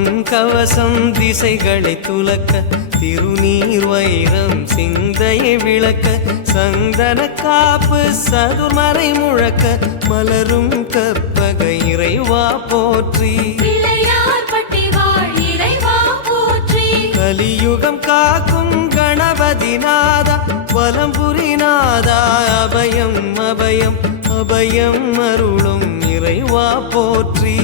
பொன் கவசம் திசைகளை துலக்க திருநீர் வைரம் சிந்தையை விளக்க சந்தன காப்பு சதுர்மறை முழக்க மலரும் கற்பக இறைவா போற்றி கலியுகம் காக்கும் கணபதி நாதா வலம்புரி நாதா அபயம் அபயம் அபயம் அருளும் இறைவா போற்றி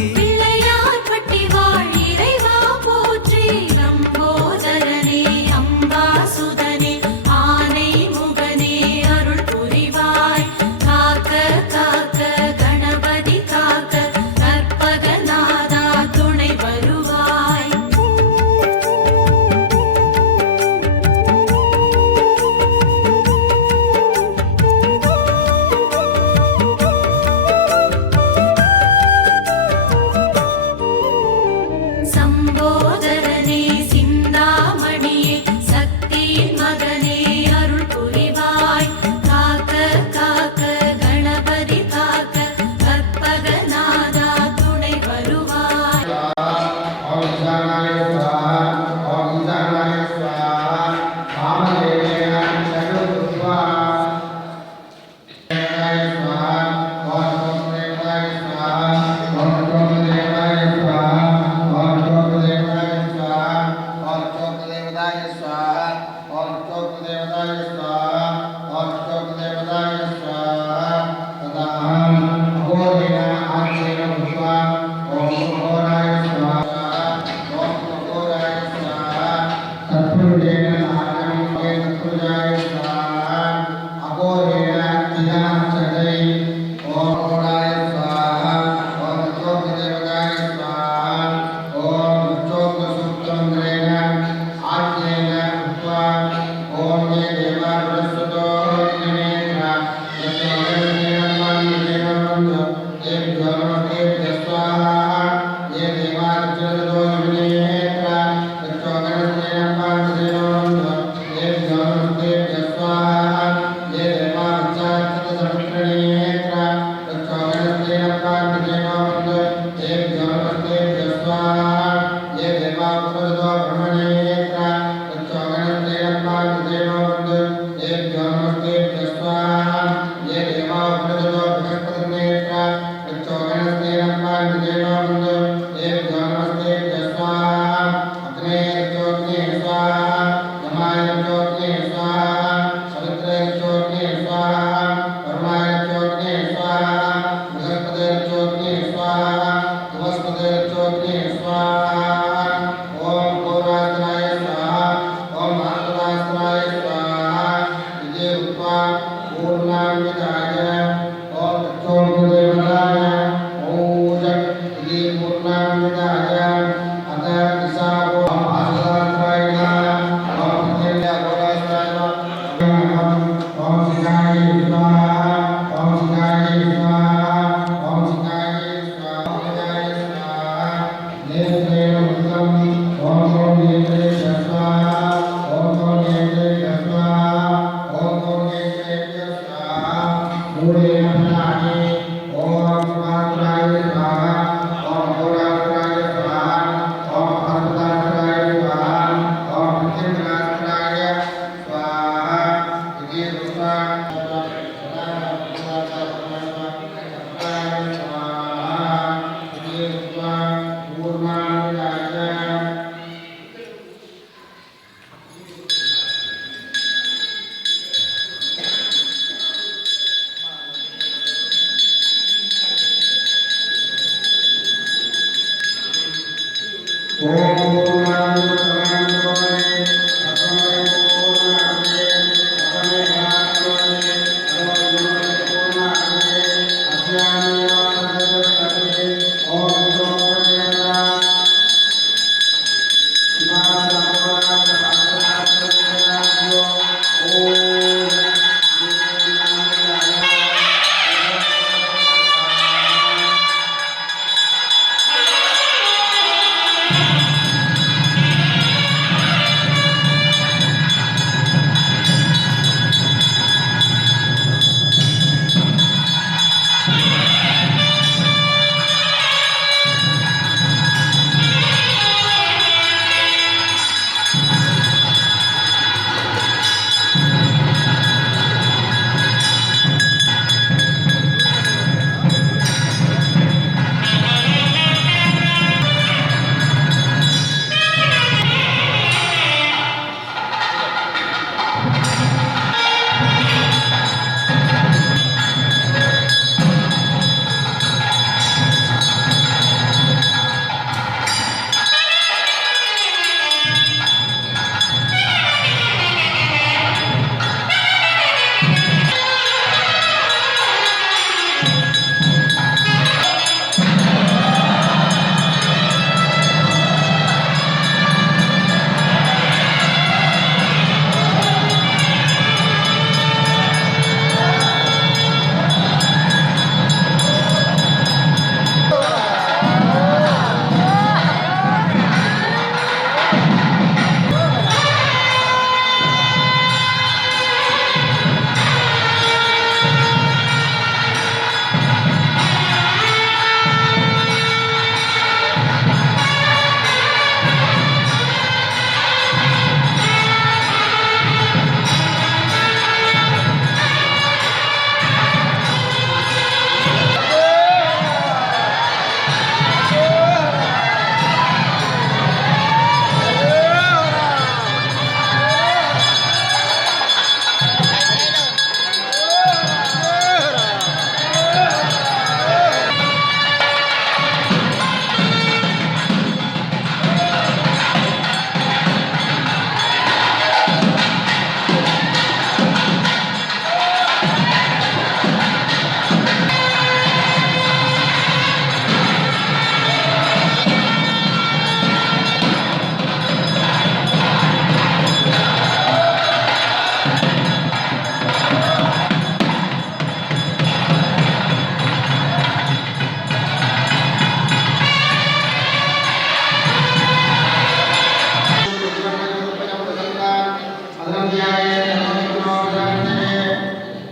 Om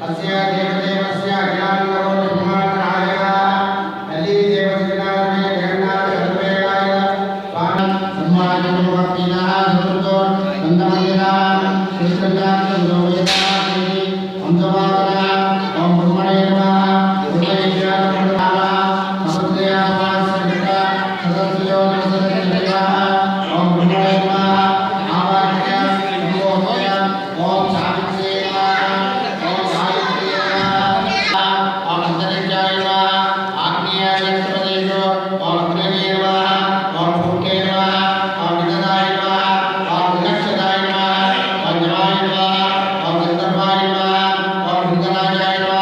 अस्य देवदेवस्य अखिलाण्डको ब्रह्माण्डनायकः कली देवसेनाधर्मे जगन्नाथ सर्वेलाय स्वामी सम्मानमुखपीनः सुरुतो नन्दमयः कृष्णजात गुरुवेदः अंजवाकरा ओम ब्रह्मणे नमः गुरुवेद्याय नमः नमस्तेयाः सर्वदा सदस्यो नमस्तेयाः ओम ब्रह्मणे नमः आवाह्य नमोऽय ओम सावित्रे नमः ओम सावित्रे नमः ओम अंतरिक्षाय नमः आग्नेयाय नमः ओम अग्रणे नमः ओम फूके नमः ओम विददाय नमः ओम विलक्षदाय नमः ओम जवाय नमः ओम गंधर्वाय नमः ओम भृंगराजाय नमः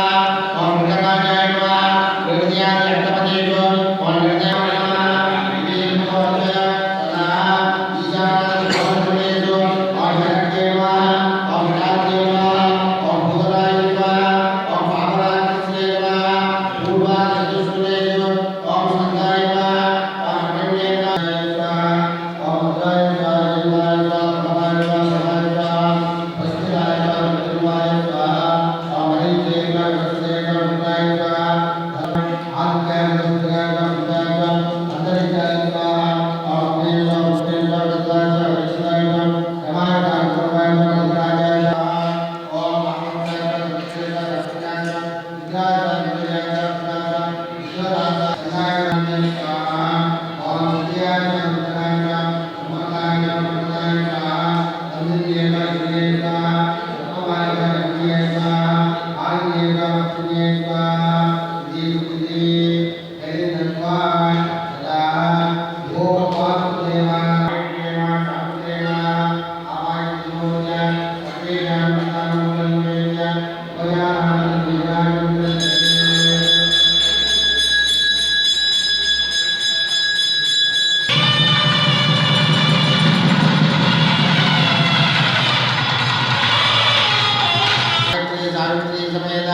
ओम भृंगराजाय नमः हृदयाय अष्टपदेषु ओम हृदयाय नमः इति नमोऽय सदा ईशानाय भवनेषु ओम हरके नमः ओम हराके नमः ओम भूतलाय नमः ओम पावनाय नमः पूर्वाय चतुष्टयेषु ओम संगाय नमः ओम हरण्ये नमः ओम उद्राय नमः भवाय नमः प्रस्थिताय नमः प्रतिमाय नमः ओम हरिते नमः वसुदेव नमः आद्याय नमः अंतरिक्षाय नमः ओम अग्ने नमः पुष्टे नमः वज्राय विष्णाय नमः रमाय नमः सर्वाय नमः राजाय नमः ओम महामंत्राय नमः विष्णाय नमः रत्नाय नमः विद्याय नमः विद्याय नमः ईश्वराय नमः ओम विद्याय नमः विद्याय नमः समताय नमः समताय नमः अंजलिये नमः इंद्रिये नमः ब्रह्मवाय नमः इंद्रिये नमः आग्नेये नमः पुण्ये नमः इति हरिनत्वाय सदा भोगवान् देवाय नमः शान्ते नमः आवाय नमोय सर्वेषां प्रदानमूलमेय भयानां दीनानां सावित्री समेत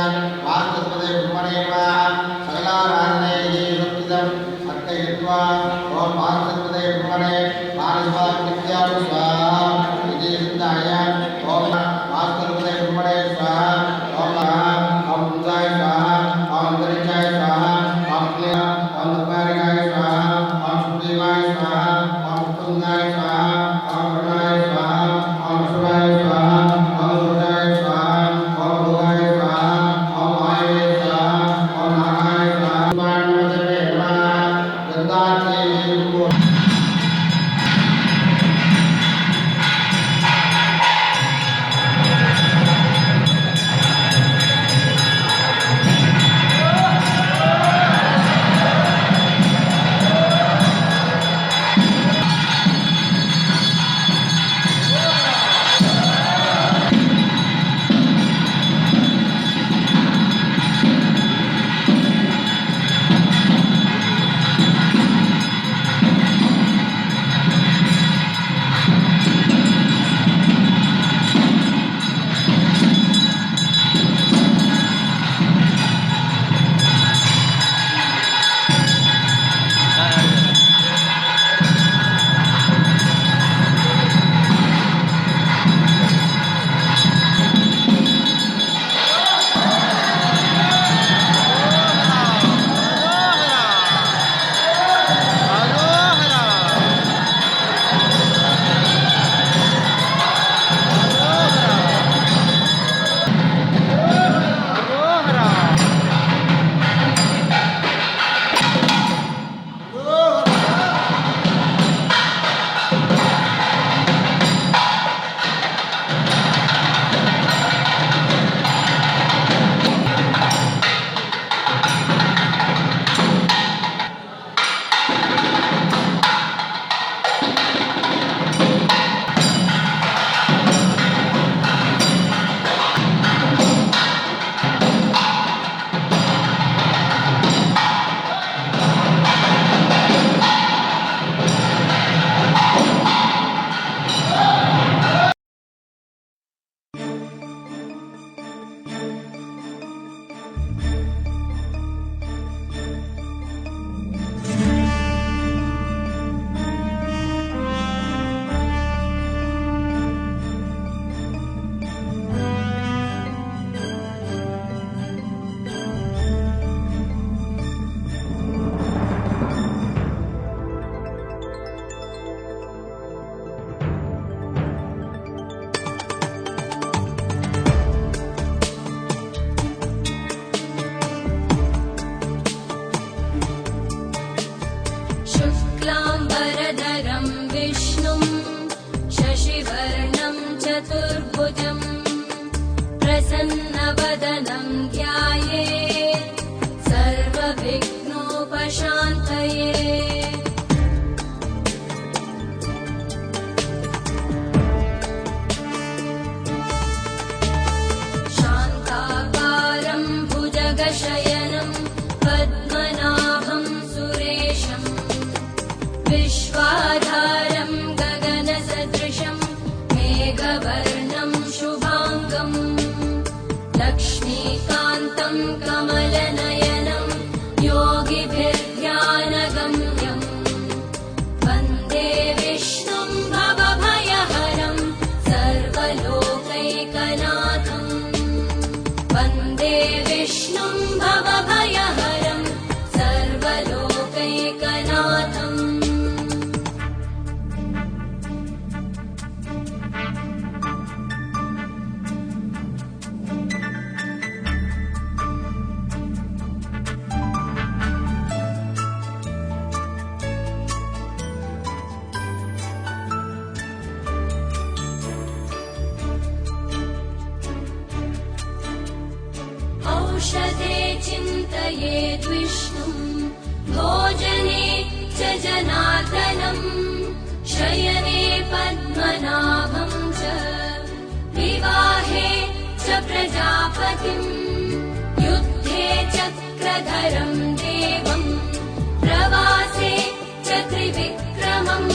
वास्तुपदे ब्रह्मणे नमः सकलाराधने युक्तिदम् अर्थयित्वा ओम वास्तुपदे ब्रह्मणे मानसवाक्यं स्वाहा इति सिद्धाय ओम वास्तुपदे ब्रह्मणे स्वाहा ओम लक्ष्मीकान्तं कमलनयनं योगिभिर्ध्यानगम्यम् वन्दे विष्णुं भवभयहरं सर्वलोकैकनाथम् वन्दे विष्णुं भवभयहरं सर्वलोकैकनाथम् औषधे चिन्तयेद्विष्णुं भोजने च जनार्दनम् शयने पद्मनाभं च विवाहे च प्रजापतिम् युद्धे चक्रधरं देवम् प्रवासे च त्रिविक्रमम्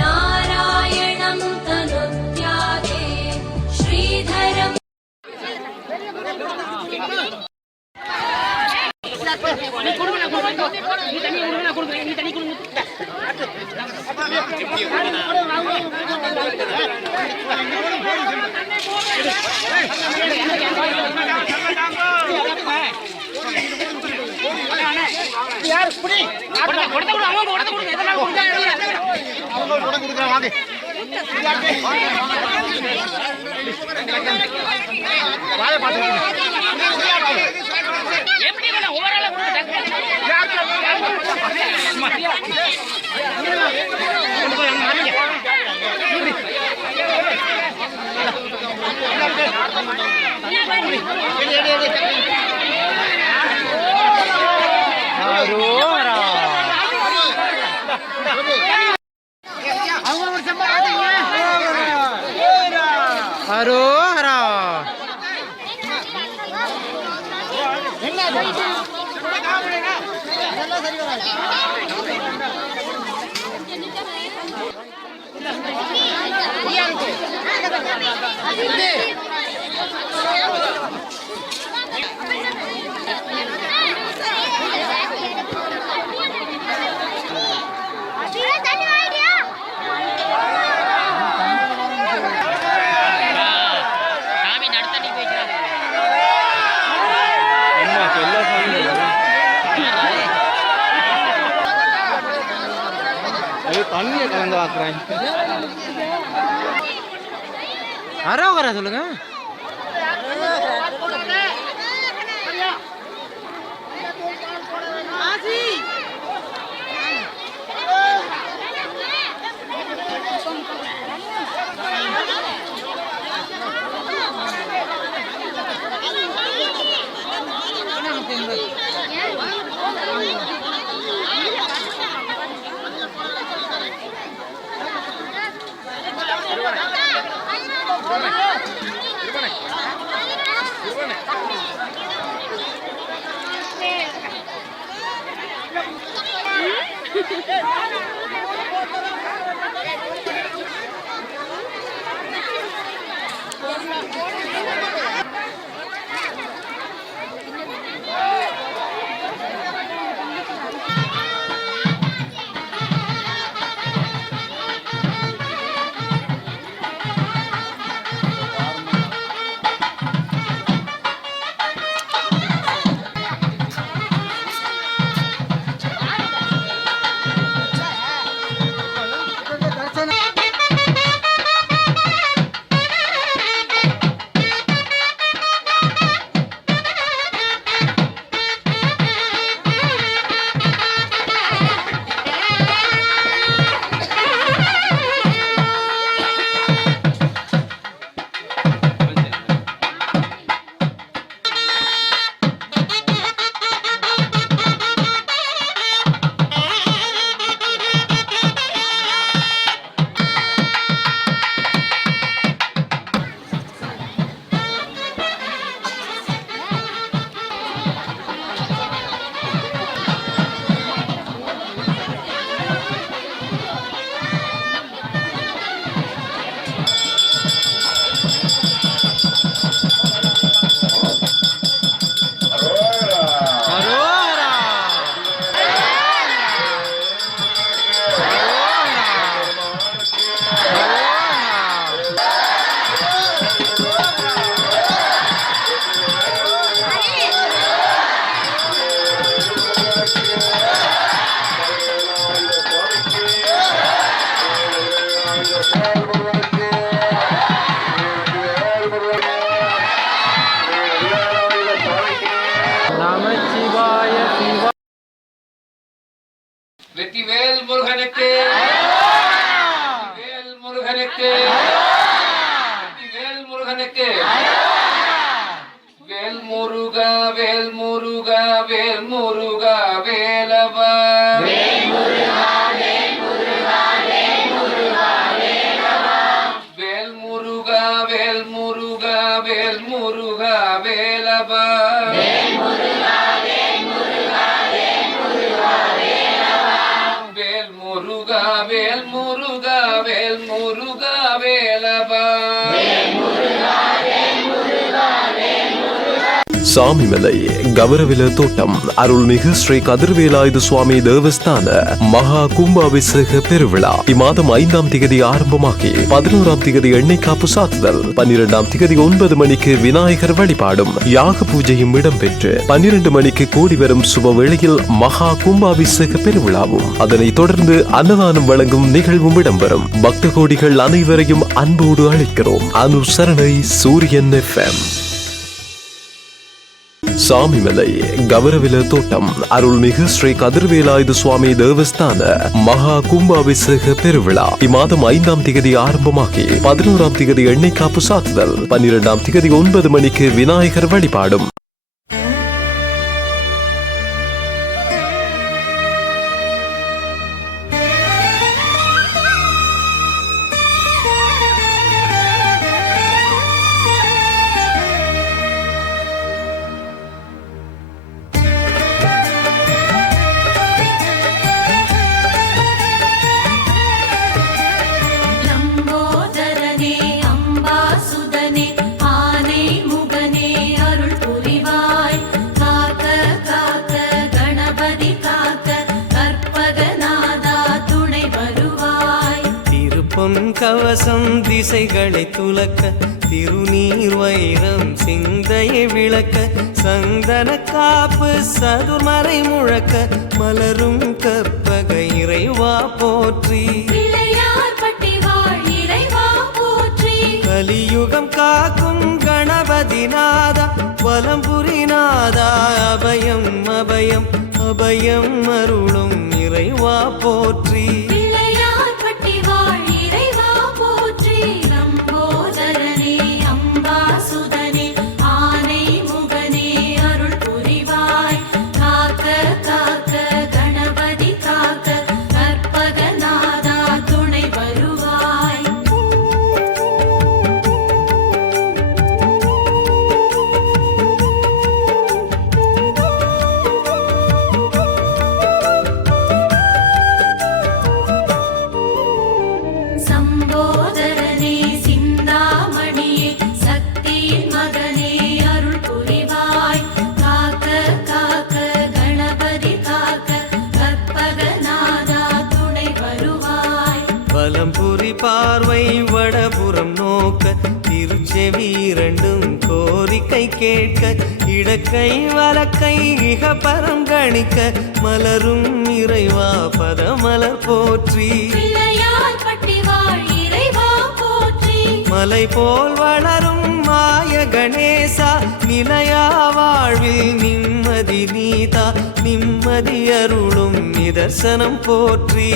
नारायणं तनुत्यागे श्रीधरम् ஹரோஹரா. தண்ணியை கலந்து வாக்குறேன். அரோகரா சொல்லுங்க. வேல் முருகா வேல் முருகா வேல் முருகா வேலவா வேல் முருகா வேல் முருகா வேல் முருகா வேலவா வேல் முருகா வேல் முருகா வேல் முருகா வேலவா வேல் முருகா வேல் முருகா வேல் முருகா வேலவா வேல் முருகா வேல் முருகா வேல் முருகா வேலவா வேல் முருகா வேல் முருகா வேல் முருகா. சாமிமலை கௌரவில தோட்டம் அருள்மிகு ஸ்ரீ கதிர்வேலாயுத சுவாமி தேவஸ்தான மகா கும்பாபிஷேக பெருவிழா இம்மாதம் 5ஆம் திகதி ஆரம்பமாகி 11ஆம் திகதி எண்ணெய் காப்பு சாத்துதல் 12ஆம் திகதி 9 மணிக்கு விநாயகர் வழிபாடும் யாக பூஜையும் இடம்பெற்று 12 மணிக்கு கூடி வரும் சுப வேளையில் மகா கும்பாபிஷேக பெருவிழாவும் அதனைத் தொடர்ந்து அன்னதானம் வழங்கும் நிகழ்வும் இடம்பெறும். பக்த கோடிகள் அனைவரையும் அன்போடு அழைக்கிறோம். அனுசரணை சூரியன் FM. சாமிமலை கௌரவில தோட்டம் அருள்மிகு ஸ்ரீ கதிர்வேலாயுத சுவாமி தேவஸ்தான மகா கும்பாபிஷேக பெருவிழா இம்மாதம் 5ஆம் திகதி ஆரம்பமாகி 11ஆம் திகதி எண்ணெய் காப்பு சாத்துதல் 12ஆம் திகதி 9 மணிக்கு விநாயகர் வழிபாடும் கவசம் திசைகளை துலக்க திருநீர் வைரம் சிந்தையை விளக்க சந்தன காப்பு சதுர்மறை முழக்க மலரும் கற்பக இறைவா போற்றி கலியுகம் காக்கும் கணபதி நாதா வலம்புரி நாதா அபயம் அபயம் அபயம் அருளும் இறைவா போற்றி பார்வை வடபுறம் நோக்க திருச்செவி இரண்டும் கோரிக்கை கேட்க இடக்கை வலக்கை இகபரம் கணிக்க மலரும் இறைவா பதமலர் போற்றி மலை போல் வளரும் மாய கணேசா நிலையா வாழ்வில் நிம்மதி நீதா நிம்மதி அருளும் நிதர்சனம் போற்றி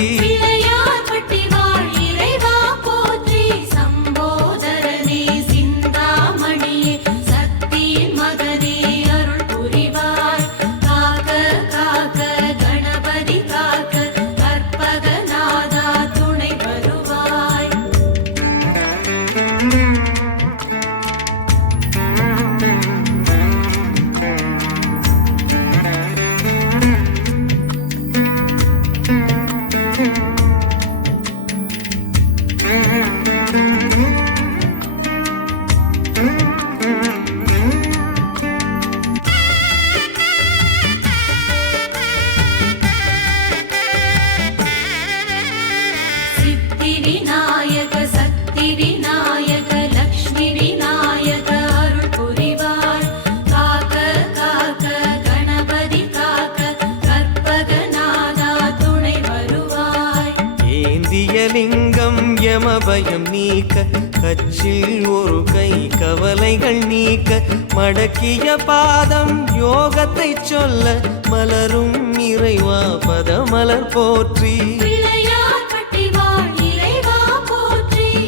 யமபயம் நீக்க கச்சில் ஒரு கை கவலைகள் நீக்க மடக்கிய பாதம் யோகத்தை சொல்ல மலரும் இறைவா பதமலர் போற்றி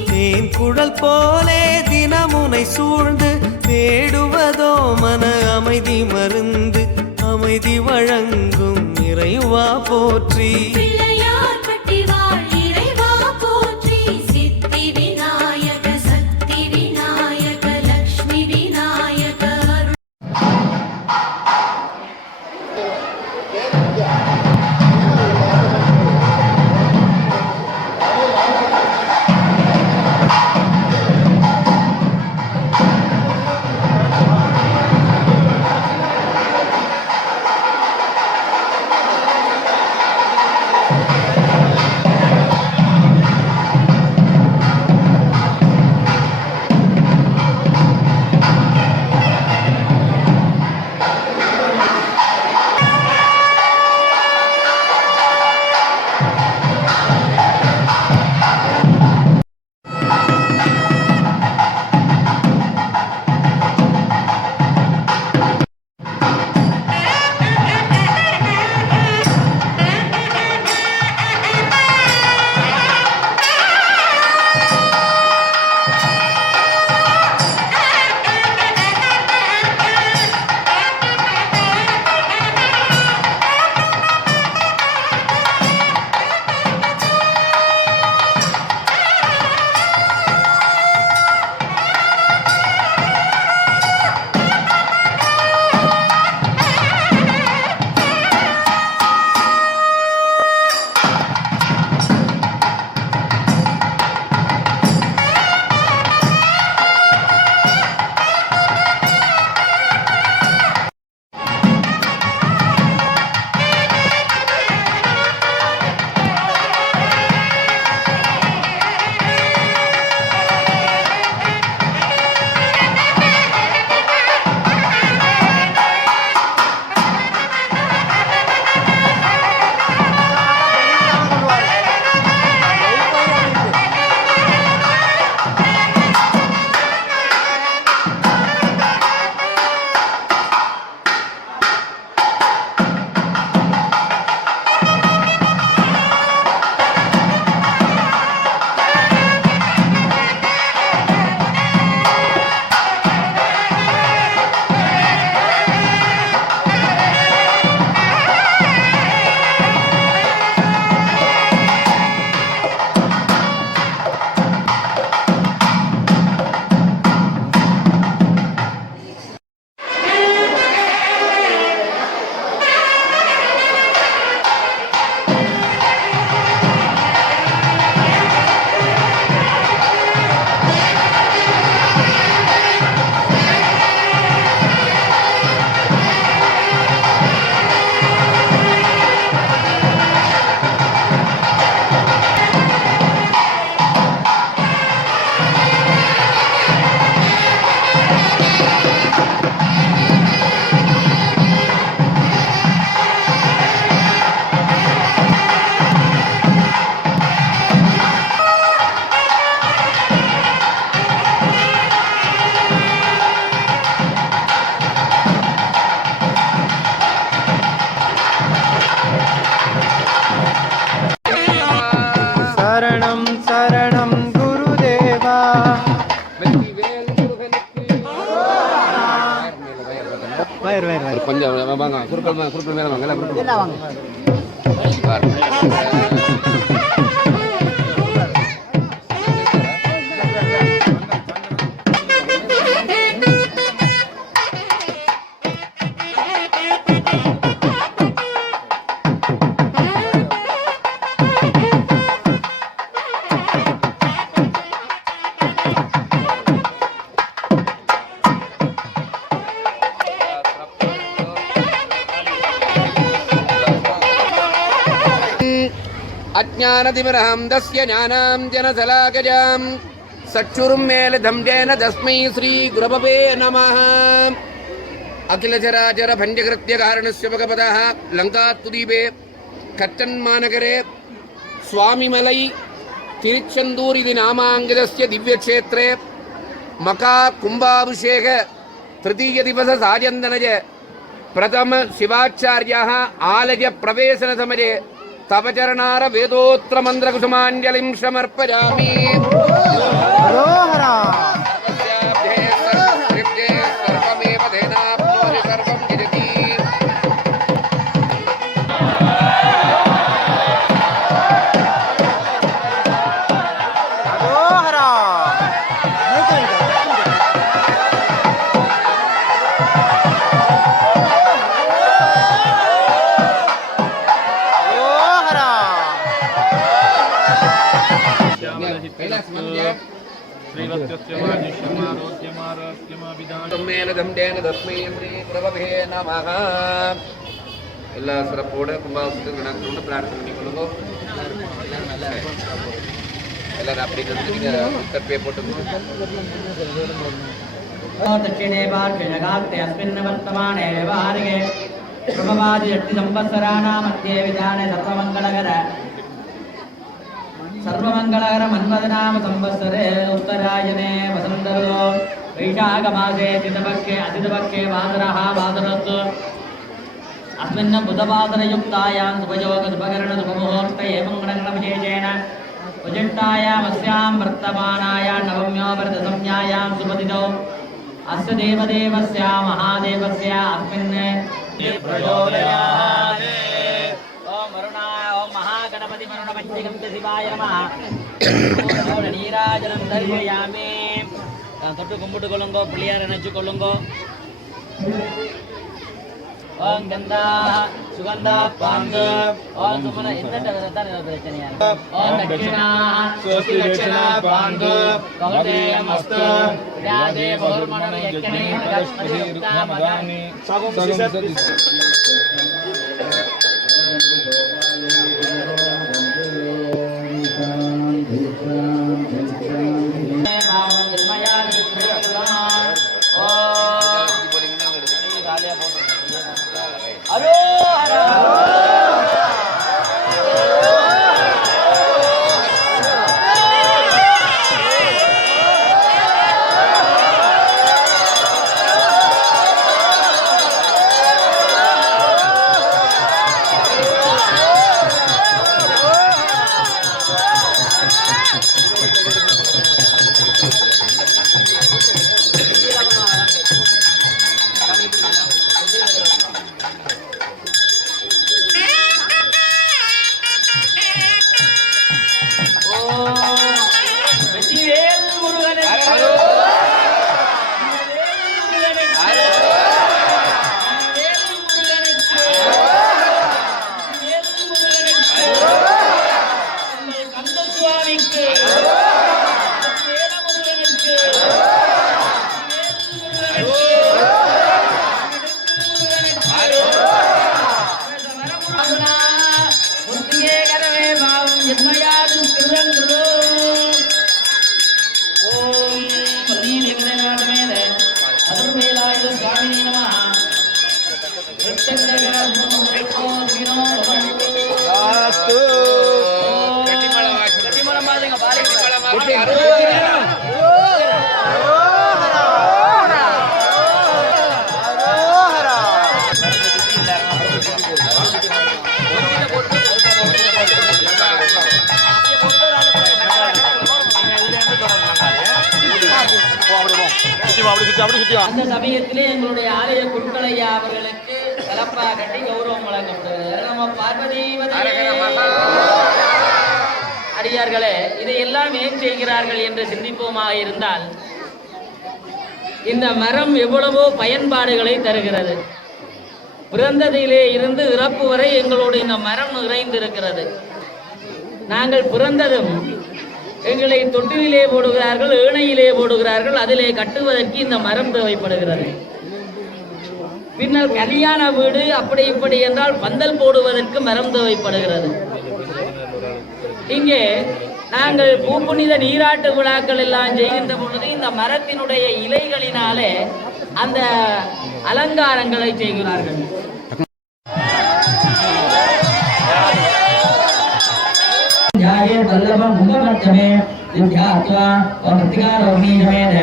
தேன் குழல் போலே தினமுனை சூழ்ந்து தேடுவதோ மன அமைதி மருந்து அமைதி வழங்கும் இறைவா போற்றி. பிள்ளையார் பட்டி வாழ் இறைவா போற்றி. சித்தி விநாயக சக்தி விநாயக லக்ஷ்மி விநாயக அருள். கொஞ்சம் வாங்க குறுக்கள் மேலே வாங்க எல்லாம் வாங்க. अज्ञानतिमिरहं दस्य ज्ञानां जनशलाकजां सक्षुरुन्मीलितं येन तस्मै श्रीगुरवे नमः। अखिलचराचरभञ्जकृत्यकारणस्य भगवतः लङ्काद्वीपे कट्टन्मानगरे स्वामिमलै तिरुचेन्दूर इति नामाङ्कितस्य दिव्यक्षेत्रे मकाकुम्भाभिषेक तृतीयदिवससायन्तनज प्रथम शिवाचार्यः आलय प्रवेशनसमये तपचरणार वेदोत्र मन्त्रकुसुमाञ्जलिं समर्पयामि। எல்லா சிறப்போட கும்பாபிஷேகத்துக்கு நடக்கணும்னு பிரார்த்தனை பண்ணிக்கொள்ளுங்க. எல்லாரும் அப்படி கற்பையை போட்டுக்கணும். दक्षिणे पार्श्वे जगात्ते अस्मिन् वर्तमाने व्यवहारिके ब्रह्मवादि षष्टि संवत्सराणां मध्ये विधाने सर्वमङ्गलकर मन्मथनाम संवत्सरे उत्तरायणे वसन्तऋतौ वैशाखमासे असितपक्षे वासरः वासरस्तु अस्मिन् बुधवासरयुक्तायां शुभयोगशुभकरण शुभमुहूर्ते मङ्गलगणविशेषेण उजिष्टायामस्यां वर्तमानायां नवम्यो वरदसंज्ञायां सुपतितौ अस्य देवदेवस्य महादेवस्य अस्मिन् प्रचोदयात्। ओम वरुणाय ओम महागणपति वरुणपञ्चगन्ध शिवाय नमः। ओम नीराजनं दर्शयामि। தொட்டு கும்பிட்டு கொள்ளுங்கோ, பிள்ளையார் நினைச்சு கொள்ளுங்கோ. ஓம் கந்தா சுகந்தா பாந்து ஓம் சுமன என்னட்ட தான் பிரச்சனையா ஓம் தட்சிணா ஸ்வஸ்தி தட்சிணா பாந்து கௌதேயம் அஸ்து யாதே பௌர்மண யக்கனே லக்ஷ்மி உத்தமதானி சகம் சிசதி அந்த சமயத்திலே எங்களுடைய ஆலய குருக்களையா அவர்களுக்கு கலப்பா கட்டி கௌரவம் வழங்கப்படுகிறது. நம்ம பார்வதி அடியார்களே, இதையெல்லாம் ஏன் செய்கிறார்கள் என்று சிந்திப்போமாக இருந்தால், இந்த மரம் எவ்வளவோ பயன்பாடுகளை தருகிறது. பிறந்ததிலே இருந்து இறப்பு வரை எங்களோடு இந்த மரம் நிறைந்திருக்கிறது. நாங்கள் பிறந்ததும் எங்களை தொட்டிலே போடுகிறார்கள், ஏணையிலே போடுகிறார்கள். அதிலே கட்டுவதற்கு இந்த மரம் தேவைப்படுகிறது. பின்னர் கல்யாண வீடு அப்படி இப்படி என்றால் பந்தல் போடுவதற்கு மரம் தேவைப்படுகிறது. இங்கே நாங்கள் பூப்புனித நீராட்டு விழாக்கள் எல்லாம் செய்கின்ற பொழுது இந்த மரத்தினுடைய இலைகளினாலே அந்த அலங்காரங்களை செய்கிறார்கள். முகமத்தமே வித்யாத்வா பிரதிகாரோக்னீஜமேத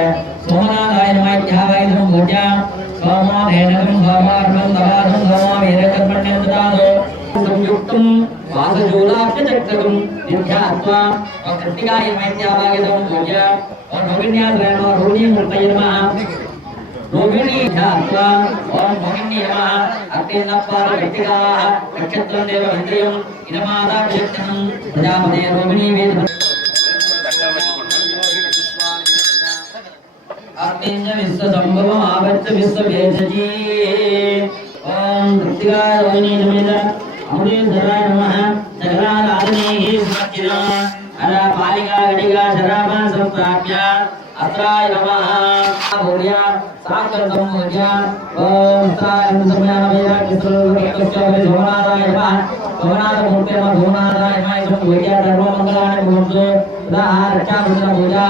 சோமநாதாய நம பூஜா சோமாதேனம் சோமார்மம் தவாதம் சோமாவேதர்மண்யம் ததாதோ சம்யுக்தம் வாசஜூலாப்தச்சக்ரம் வித்யாத்வா பிரதிகாய நம பூஜா ரோகிண்யாத்ரேணோ ரோகிணியம் முர்த்தயம रोहिणी ध्यात्वा ओम भगिनी नमः अग्निनप्पार व्यक्तिकाः नक्षत्रं देव इन्द्रियम् इदमादाभ्यर्थनं प्रजापते रोहिणी वेद अग्निञ्च विश्वसम्भवम् आवच्च विश्ववेदजी ओम कृत्तिकाय रोहिणी नमः अमृतेश्वराय नमः सकलाराधनेः समर्चितम् अरा पालिका गणिका शराबा संप्राप्य अत्राय नमः भूर्य साक्षरतं भूर्य ओम साय नमः कृष्णोत्तरस्य भवनाराय नमः भवनारमूर्ते नमः भवनाराय नमः भूर्य सर्वमंगलाय भवन्तु रक्षा पूजा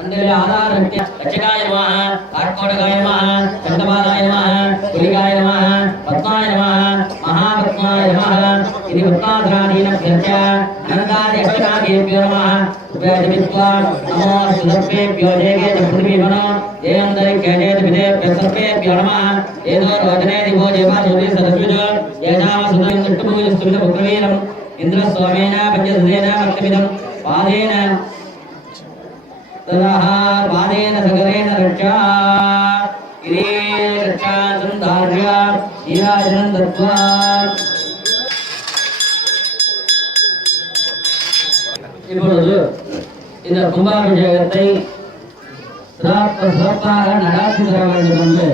अंदर आधार रक्षकाय नमः आत्मोदकाय नमः चंडमालाय नमः कुलिकाय नमः पद्माय नमः महापद्माय नमः इति भक्ताधराधीनभ्यश्च अनन्तादि अष्टकादेभ्यो नमः उपयाजमित्वा नमो सुदर्भेभ्यो देगे च पृथ्वीवनो येऽन्तरिक्षेजेत विदेभ्यः सर्वेभ्यो नमः एतो रोचने दिवो देवासुरे सदस्विजो येषामसुदं दृष्टभूयस्तुमित पुत्रवीरम् इन्द्रस्वामेन पञ्चदशेन भक्तमिदं पादेन तदाह पादेन सगरेण रक्षा इति रक्षा संधार्य ईराजनं दत्त्वा இப்பொழுது இந்த கும்பாபிஷேகத்தை சிறப்பாக நடாத்தி தர வேண்டும் என்று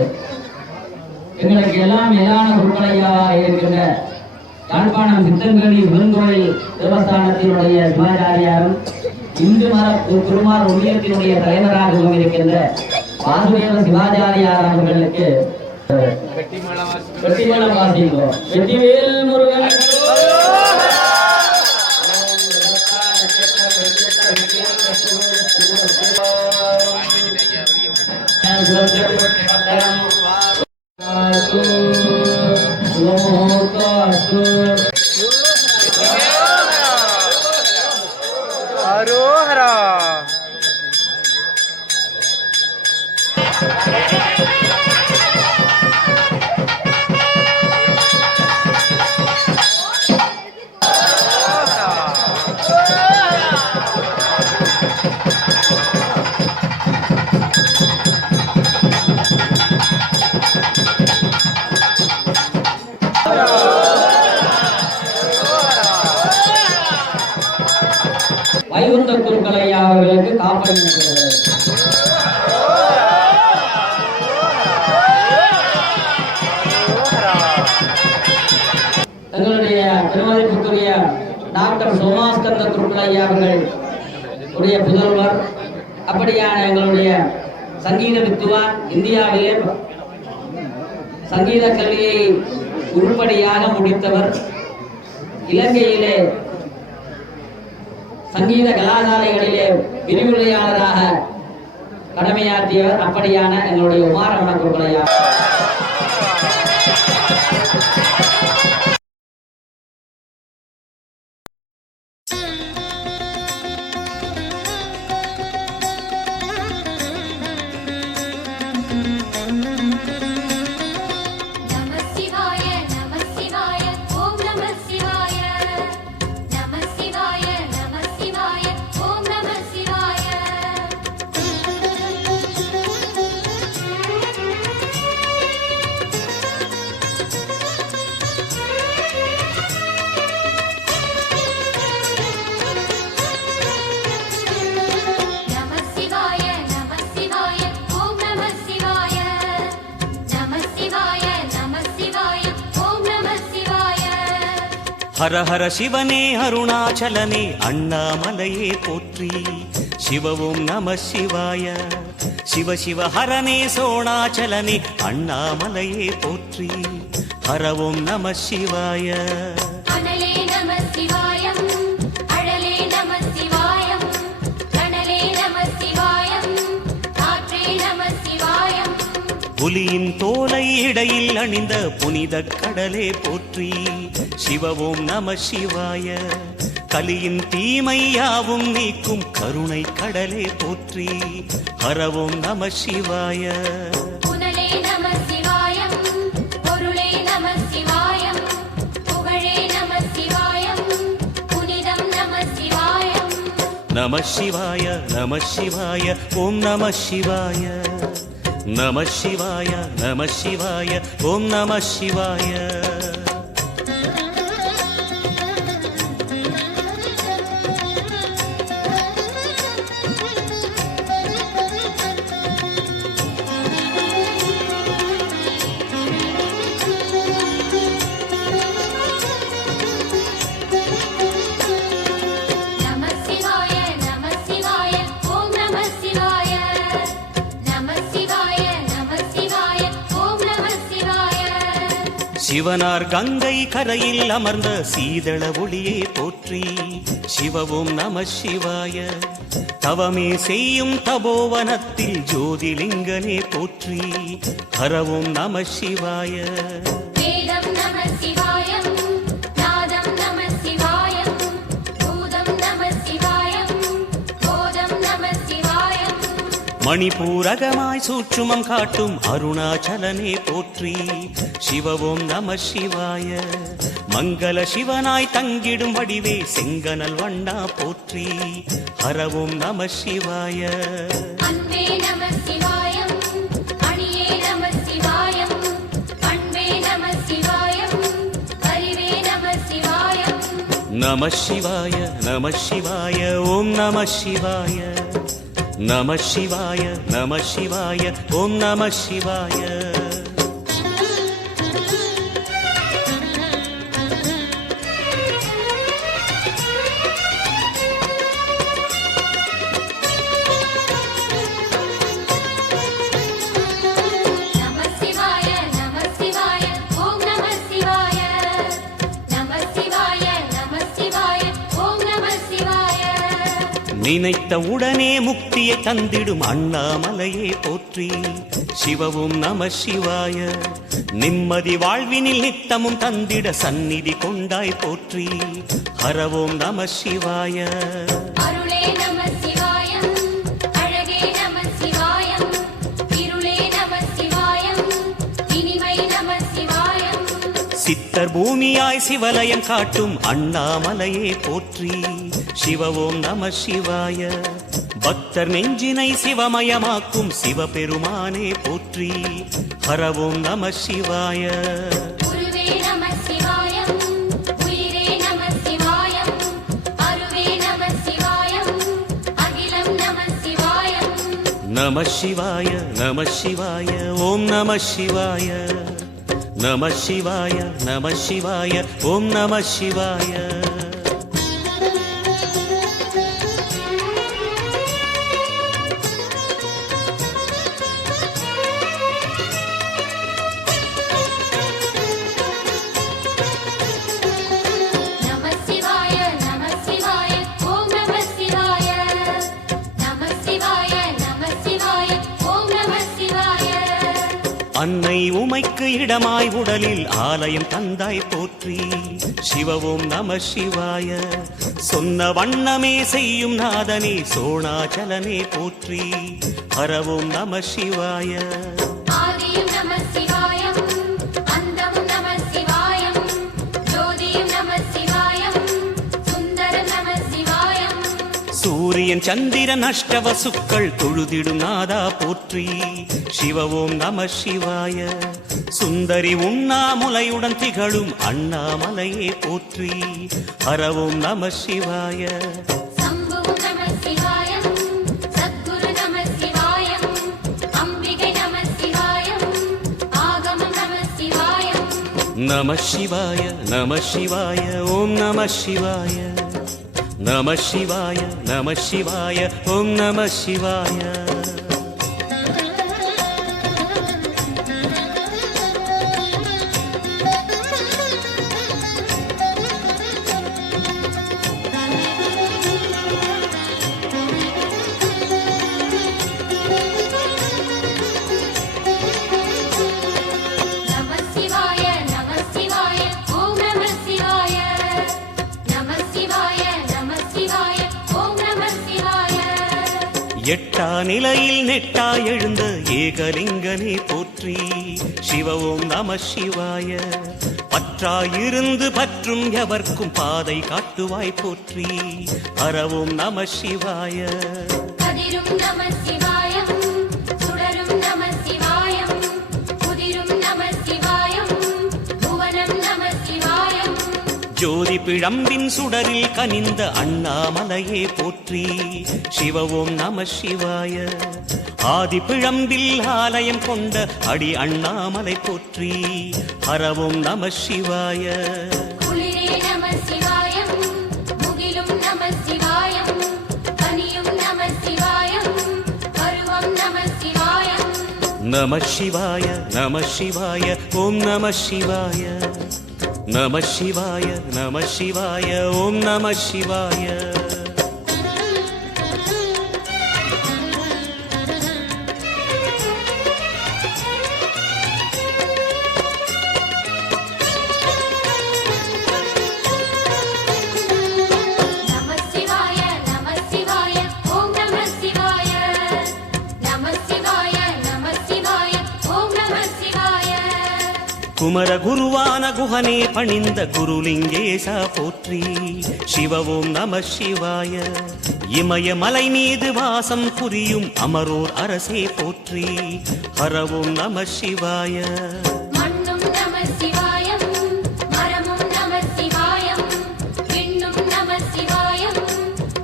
எங்களுக்கு எல்லாம் மேலான குருக்களையாக இருக்கின்ற யாழ்ப்பாணம் சித்தன்கணி பெருங்கோயில் தேவஸ்தானத்தினுடைய சிவாச்சாரியாரும் இந்து மத குருமார் ஒன்றியத்தினுடைய தலைவராகவும் இருக்கின்ற வாசுதேவ சிவாச்சாரியார் அவர்களுக்கு வெற்றிமேளம் வாசிக்கிறோம். வெற்றிவேல் முருகன் அரோஹரா. வைகுண்ட குருக்களையா அவர்களுக்கு காப்பணி எங்களுடைய பெருமதிப்புக்குரிய டாக்டர் சோமாஸ்கந்த குருக்களையா அவர்கள் உடைய புதல்வர். அப்படியான எங்களுடைய சங்கீத வித்துவான், இந்தியாவிலே சங்கீத கல்வியை உருப்படியாக முடித்தவர், இலங்கையிலே சங்கீத கலாசாலைகளிலே விரிவுரையாளராக கடமையாற்றியவர். அப்படியான எங்களுடைய உமாரமண குருக்களையா ஹர ஹர சிவனே அருணாச்சலனே அண்ணாமலையே போற்றி. சிவவும் நம சிவாய. சிவ சிவ ஹரனே சோணாச்சலனே அண்ணாமலையே போற்றி. ஹரவும் நம சிவாய. அனலே நம சிவாயம், அழலே நம சிவாயம், கனலே நம சிவாயம், காற்றே நம சிவாயம். புலியின் தோலை இடையில் அணிந்த புனித கடலே போற்றி. சிவவும் நம சிவாய. கலியின் தீமையாவும் நீக்கும் கருணை கடலே போற்றி. ஹரவும் நம சிவாய. புனலே நம சிவாயம், பொருளே நம சிவாயம், புகழே நம சிவாயம், புனிதம் நம சிவாயம். நம சிவாய நம சிவாய ஓம் நம சிவாய. நம சிவாய நம சிவாய ஓம் நம சிவாய. சிவனார் கங்கை கரையில் அமர்ந்த சீதள ஒளியே போற்றி. சிவவும் நம சிவாய. தவமே செய்யும் தபோவனத்தில் ஜோதிலிங்கனே போற்றி. ஹரவும் நம சிவாய. வேதம் நம சிவாயம், நாதம் நம சிவாயம், பூதம் நம சிவாயம், போதம் நம சிவாயம். மணிபூரகமாய் சூற்றுமம் காட்டும் அருணாச்சலனே போற்றி. சிவவும் நம சிவாய. மங்கள சிவனாய் தங்கிடும் வடிவே செங்கனல் வண்ணா போற்றி. ஹரவும் நம சிவாய. அன்பே நம சிவாயம், அணியே நம சிவாயம், பண்பே நம சிவாயம், அறிவே நம சிவாயம். நம சிவாய நம சிவாய ஓம் நம சிவாய. நம சிவாய நம சிவாய ஓம் நம சிவாய. நம சிவாய நம சிவாய ஓம் நம சிவாய. நம சிவாய நம சிவாய ஓம் நம சிவாய. நினைத்த உடனே முக்தியை தந்திடும் அண்ணாமலையே போற்றி. சிவவும் நம சிவாய. நிம்மதி வாழ்வினில் நித்தமும் தந்திட சந்நிதி கொண்டாய் போற்றி. ஹரவோம் நம சிவாய. அருளே நம சிவாயம், அழகே நம சிவாயம், இருளே நம சிவாயம், இனிமை நம சிவாயம். சித்தர் பூமியாய் சிவலயம் காட்டும் அண்ணாமலையே போற்றி. சிவவோம் நம சிவாய. பக்தர் நெஞ்சினை சிவமயமாக்கும் சிவபெருமானே போற்றி. ஹரவோம் நம சிவாய. குருவே நம சிவாயம், உயிரே நம சிவாயம், அருவே நம சிவாயம், அகிலம் நம சிவாயம். நம சிவாய நம சிவாய ஓம் நம சிவாய. நம சிவாய நம சிவாய ஓம் நம சிவாய. நம சிவாய நம சிவாய ஓம் நம சிவாய. நம சிவாய நம சிவாய ஓம் நம சிவாய. அன்னை உமைக்கு இடமாய் உடலில் ஆலயம் தந்தாய் போற்றி. சிவவோம் நம சிவாய. சொன்ன வண்ணமே செய்யும் நாதனே சோணாச்சலனே போற்றி. ஹரவோம் நம சிவாய. ஆதியும் நம சிவாயம், அந்தமும் நம சிவாயம், ஜோதியும் நம சிவாயம், சுந்தரம் நம சிவாயம். சூரியன் சந்திரன் அஷ்டவசுக்கள் தொழுதிடும் நாதா போற்றி. சிவவோம் நம சிவாய. சுந்தரி உண்ணாமுலையுடன் திகழும் அண்ணாமலையே போற்றி. ஹரவோம் நம சிவாய. சம்புவும் நம சிவாயம், சத்குரு நம சிவாயம், அம்பிகை நம சிவாயம், ஆகமம் நம சிவாயம். நம சிவாய நம சிவாய ஓம் நம சிவாய. நம சிவாய நம சிவாய ஓம் நம சிவாய. நம சிவாய நம சிவாய ஓம் நம சிவாய. நம சிவாய நம சிவாய ஓம் நம சிவாய. எட்டா நிலையில் நெட்டா எழுந்த ஏகலிங்கனே போற்றி. சிவவோம் நம சிவாய. பற்றாயிருந்து பற்றும் எவர்க்கும் பாதை காட்டுவாய் போற்றி. ஹரவோம் நம சிவாய. கதிரும் நம சிவாயம், சுடரும் நம சிவாயம், புதிரும் நம சிவாயம், புவனம் நம சிவாயம். ஜோதி பிழம்பின் சுடரில் கனிந்த அண்ணாமலையே போற்றி. சிவவோம் நம சிவாய. ஆதி பிழம்பில் ஆலயம் கொண்ட அடி அண்ணாமலை போற்றி. ஹரவோம் நம சிவாய. குளிரே நம சிவாயம், முகிலும் நம சிவாயம், கனியும் நம சிவாயம், பருவம் நம சிவாயம். நம சிவாய நம சிவாய ஓம் நம சிவாய நம சிவாய நம சிவாய ஓம் நம சிவாய நம சிவாய நம சிவாய ஓம் நம சிவாய நம சிவாய நம சிவாய ஓம் நம சிவாய குமர குருவான குஹனே பணிந்த குருலிங்கேசா போற்றி சிவ ஓம் நம சிவாய இமயமலை மீது வாசம் புரியும் அமரோர் அரசே போற்றி ஹர ஓம் நம சிவாய மண்ணும் நம சிவாயம் மரமும் நம சிவாயம் விண்ணும் நம சிவாயம்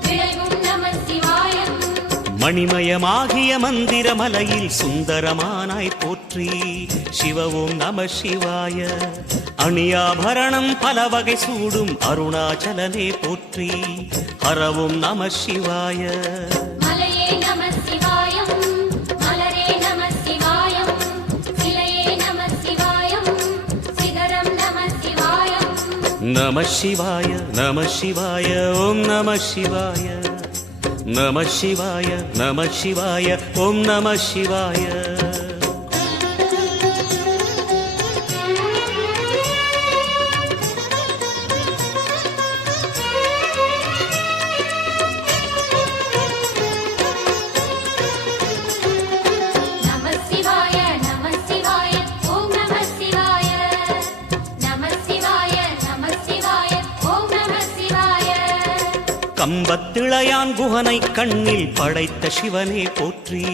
விளைவும் நம சிவாயம் மணிமயமாகிய மந்திர மலையில் சுந்தரமானாய் போற்றி சிவ ஓம் நம சிவாய அணியாபரணம் பல வகை சூடும் அருணாச்சலனே போற்றி ஹர ஓம் நம சிவாய மலையே நம சிவாயம் மலரே நம சிவாயம் சிலையே நம சிவாயம் சிகரம் நம சிவாயம் நம சிவாய நம சிவாய ஓம் நம சிவாய நம சிவாய நம சிவாய ஓம் நம சிவாய நம சிவாய நம சிவாய ஓம் நம சிவாய நம சிவாய நம சிவாய ஓம் நம சிவாய கம்பத்திளையான் குஹனை கண்ணில் படைத்த சிவனே போற்றி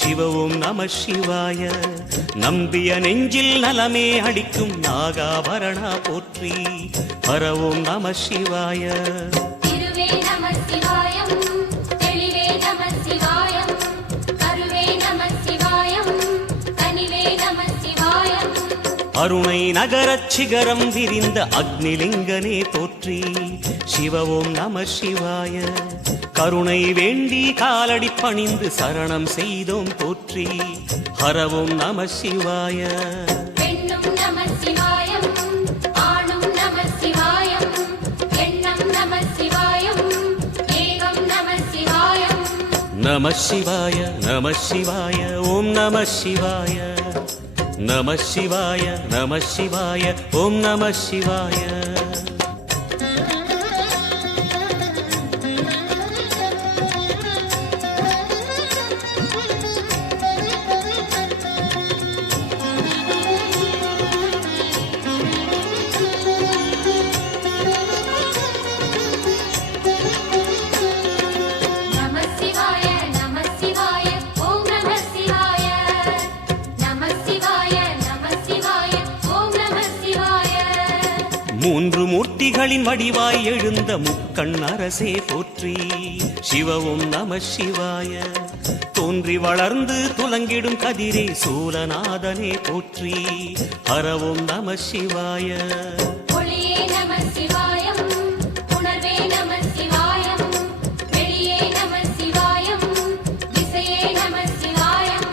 சிவ ஓம் நம சிவாய நம்பிய நெஞ்சில் நலமே அடிக்கும் நாகாபரணா போற்றி ஹர ஓம் நம சிவாய திருவே நம சிவாயம் தெளிவே நம சிவாயம் கருவே நம சிவாயம் கனிவே நம சிவாயம் அருணை நகரச் சிகரம் விரிந்த அக்னிலிங்கனே போற்றி சிவ ஓம் நம சிவாய கருணை வேண்டி காலடி பணிந்து சரணம் செய்தோம் போற்றி ஹர ஓம் நம சிவாய பெண்ணும் நம சிவாயம் ஆணும் நம சிவாயம் எண்ணம் நம சிவாயம் ஏகம் நம சிவாயம் நம சிவாய நம சிவாய ஓம் நம சிவாய நம சிவாய நம சிவாய ஓம் நம சிவாய நம சிவாய நம சிவாய ஓம் நம சிவாய நம சிவாய நம சிவாய ஓம் நம சிவாய மூன்று மூர்த்திகளின் வடிவாய் எழுந்த முக்கண் அரசே போற்றி சிவ ஓம் நம சிவாய தோன்றி வளர்ந்து துலங்கிடும் கதிரே சூலநாதனே போற்றி ஹர ஓம் நம சிவாய ஒளியே நம சிவாயம் உணர்வே நம சிவாயம் வெளியே நம சிவாயம் திசையே நம சிவாயம்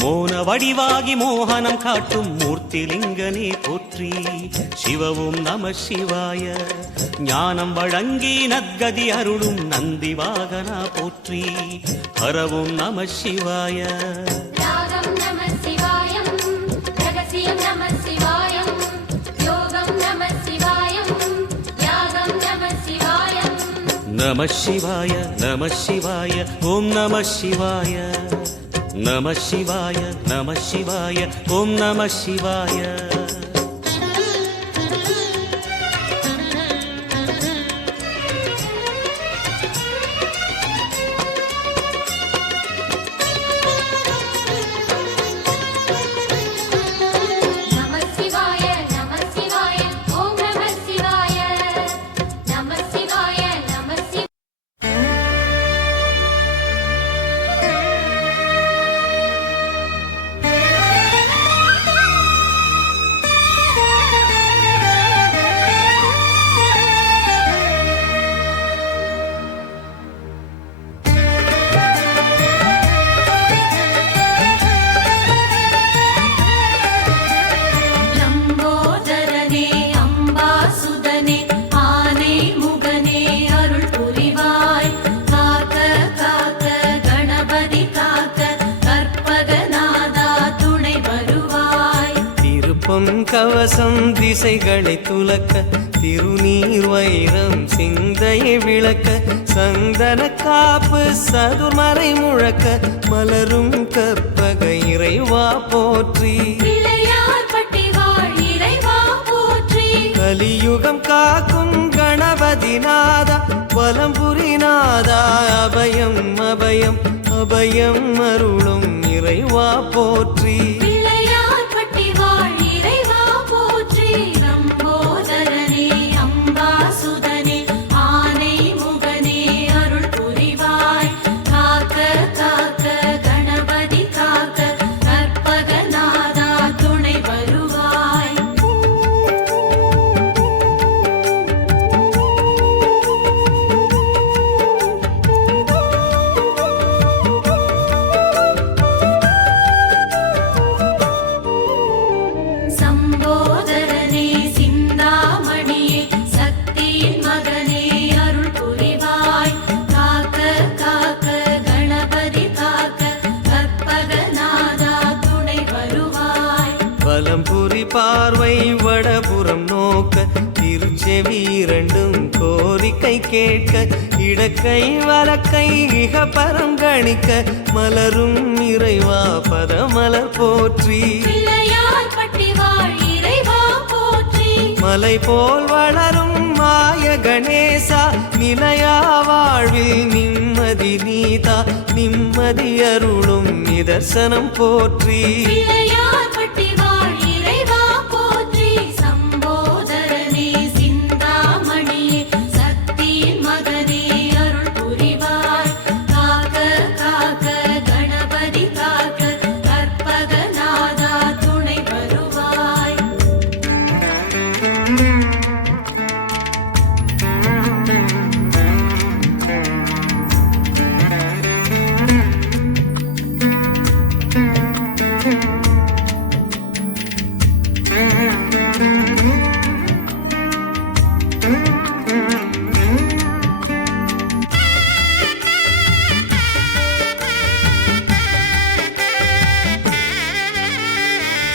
மோன வடிவாகி மோகனம் காட்டும் மூர்த்திலிங்கனே போற்றி சிவ ஓம் நம சிவாய ஞானம் வழங்கி நற்கதி அருளும் நந்தி வாகனா போற்றி ஹர ஓம் நம சிவாய ராகம் நம சிவாயம் ரகசியம் நம சிவாயம் யோகம் நம சிவாயம் யாகம் நம சிவாயம் நம சிவாய நம சிவாய ஓம் நம சிவாய நம சிவாய நம சிவாய ஓம் நம சிவாய நம சிவாய நம சிவாய ஓம் நம சிவாய நம சிவாய நம சிவாய பொன் கவசம் திசைகளை துலக்க திருநீர் வைரம் சிந்தையை விளக்க சந்தன காப்பு சதுர்மறை முழக்க மலரும் கற்பக இறைவா போற்றி பிள்ளையார்பட்டி வாழ் இறைவா போற்றி கலியுகம் காக்கும் கணபதி நாதா வலம்புரி நாதா அபயம் அபயம் அபயம் அருளும் இறைவா போற்றி பிள்ளையார்பட்டி வாழ் இறைவா போற்றி லம்போதரனே அம்பாசுதனே ஆனை முகனே அருள் புரிவாய் காக்க காக்க கணபதி காக்க கற்பகநாதா துணை வருவாய் சம்போதரனே சிந்தாமணியே சக்தியின் மகனே அருள் புரிவாய் காக்க காக்க கணபதி காக்க கற்பகநாதா துணை வருவாய் வலம்புரி பார்வை வடபுறம் நோக்க திருச்செவி இரண்டும் கோரிக்கை கேட்க இடக்கை வலக்கை இக பரங்கணிக்க மலரும் இறைவா பதமலர் போற்றி பிள்ளையார்பட்டி வாழ் இறைவா போற்றி மலை போல் வளரும் மாய கணேசா நிலையா வாழ்வில் நிம்மதி நீதா நிம்மதி அருளும் நிதர்சனம் போற்றி பிள்ளையார்பட்டி வாழ் இறைவா போற்றி சம்போதரனே சிந்தாமணியே சக்தியின் மகனே அருள் புரிவாய் காக்க காக்க கணபதி காக்க கற்பகநாதா துணை வருவாய்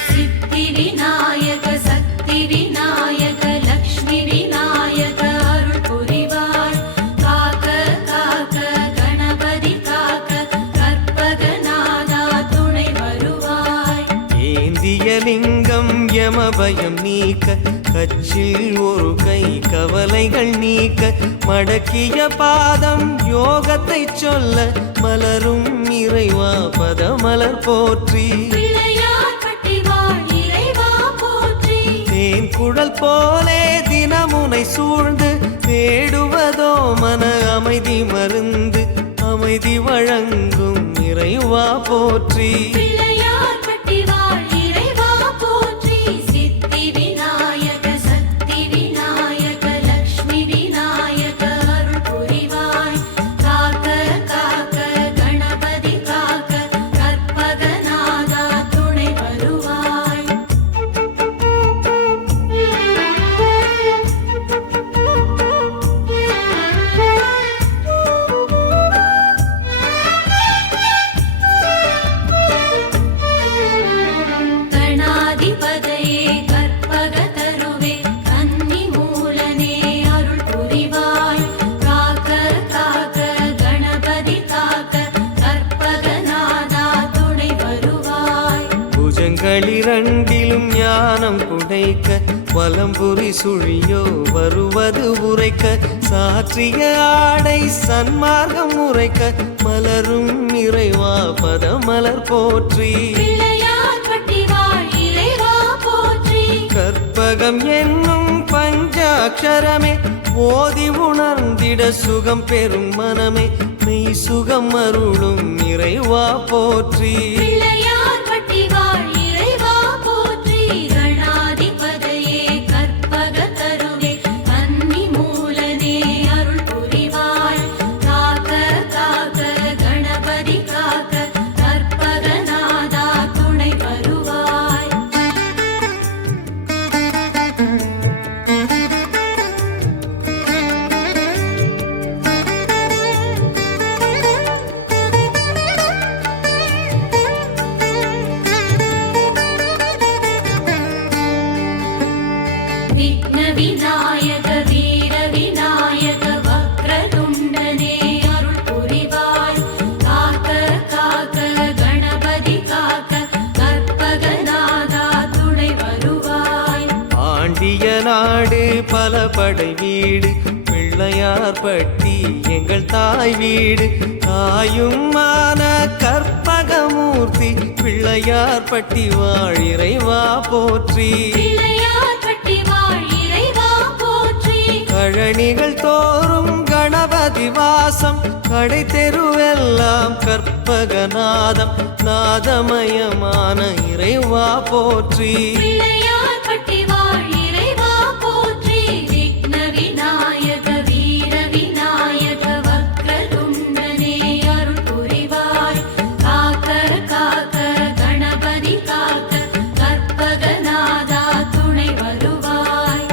சித்தி விநாயக சக்தி விநாயக லக்ஷ்மி விநாயக அருள் புரிவாய் காக்க காக்க கணபதி காக்க கற்பகநாதா துணை வருவாய் ஏந்திய லிங்கம் யமபயம் நீக்க கச்சில் ஒரு கை கவலைகள் நீக்க மடக்கிய பாதம் யோகத்தை சொல்ல மலரும் இறைவா பதமலர் போற்றி பிள்ளையார்பட்டி வாழ் இறைவா போற்றி தேன் குழல் போலே தினமுனை சூழ்ந்து தேடுவதோ மன அமைதி மருந்து அமைதி வழங்கும் இறைவா போற்றி பிள்ளையார்பட்டி வாழ் இறைவா போற்றி சித்தி விநாயக சக்தி விநாயக லக்ஷ்மி விநாயக அருள் புரிவாய் காக்க காக்க கணபதி காக்க கற்பகநாதா துணை வருவாய் கணாதிபதையே கற்பக தருவே கன்னி மூலனே அருள் புரிவாய் காக்க காக்க கணபதி காக்க கற்பகநாதா துணை வருவாய் புஜங்களிரண்டிலும் ஞானம் குடைக்க வலம்புரி சுழியோ வருவது உரைக்க சாற்றிய ஆடை சன்மார்க்கம் உரைக்க மலரும் இறைவா பதமலர் போற்றி பிள்ளையார்பட்டி வாழ் இறைவா போற்றி கற்பகம் என்னும் பஞ்சாட்சரமே ஓதி உணர்ந்திட சுகம் பெறும் மனமே மெய் சுகம் அருளும் இறைவா போற்றி பிள்ளையார்பட்டி வாழ் இறைவா போற்றி கணாதிபதையே கற்பக தருவே கன்னி மூலனே அருள் புரிவாய் காக்க காக்க கணபதி காக்க கற்பகநாதா துணை வருவாய் விநாயக வீர விநாயக வக்ரதுண்டனே அருள் புரிவாய் காக்க காக்க கணபதி காக்க கற்பகநாதா துணை வருவாய் பாண்டிய நாடு பல படை வீடு பிள்ளையார் பட்டி எங்கள் தாய் வீடு தாயுமான கற்பகமூர்த்தி பிள்ளையார் பட்டி வாழ் இறைவா போற்றி பிள்ளையார் பட்டி வாழ் இறைவா போற்றி கழனிகள் தோறும் கணபதி வாசம் கடை தெருவெல்லாம் கற்பகநாதம் நாதமயமான இறைவா போற்றி பிள்ளையார் பட்டி வாழ் இறைவா போற்றி விக்ன விநாயக வீர விநாயக வக்ரதுண்டனே அருள் புரிவாய் காக்க காக்க கணபதி காக்க கற்பகநாதா துணை வருவாய்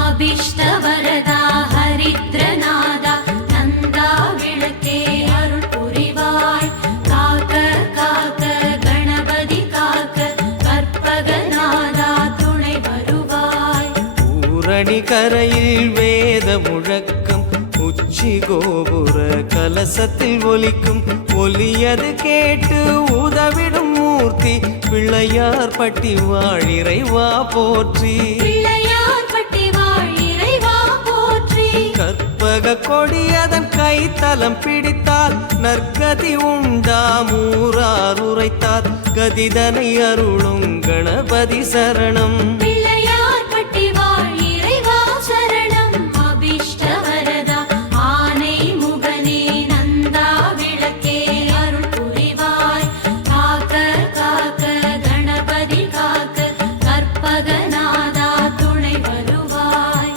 அபிஷ்டவரதா ஹரித்ரநாதா நந்தா விளக்கே அருள் புரிவாய் காக்க காக்க கணபதி காக்க கற்பகநாதா துணை வருவாய் பூரணி கரையில் வேத முழக்கம் உச்சி கோபுர கலசத்தில் ஒலிக்கும் ஒலியது கேட்டு உதவிடும் மூர்த்தி பிள்ளையார் பட்டி வாழ் இறைவா போற்றி பிள்ளையார் பட்டி வாழ் இறைவா போற்றி கற்பக கொடியதன் கைத்தலம் பிடித்தால் நற்கதி உண்டாமூரார் உரைத்தார் கதிதனை அருளும் கணபதி சரணம் பிள்ளையார் பட்டி வாழ் இறைவா சரணம் அபிஷ்டவரதா ஆனை முகனே நந்தா விளக்கே அருள் புரிவாய் காக்க காக்க கணபதி காக்க கற்பகநாதா துணை வருவாய்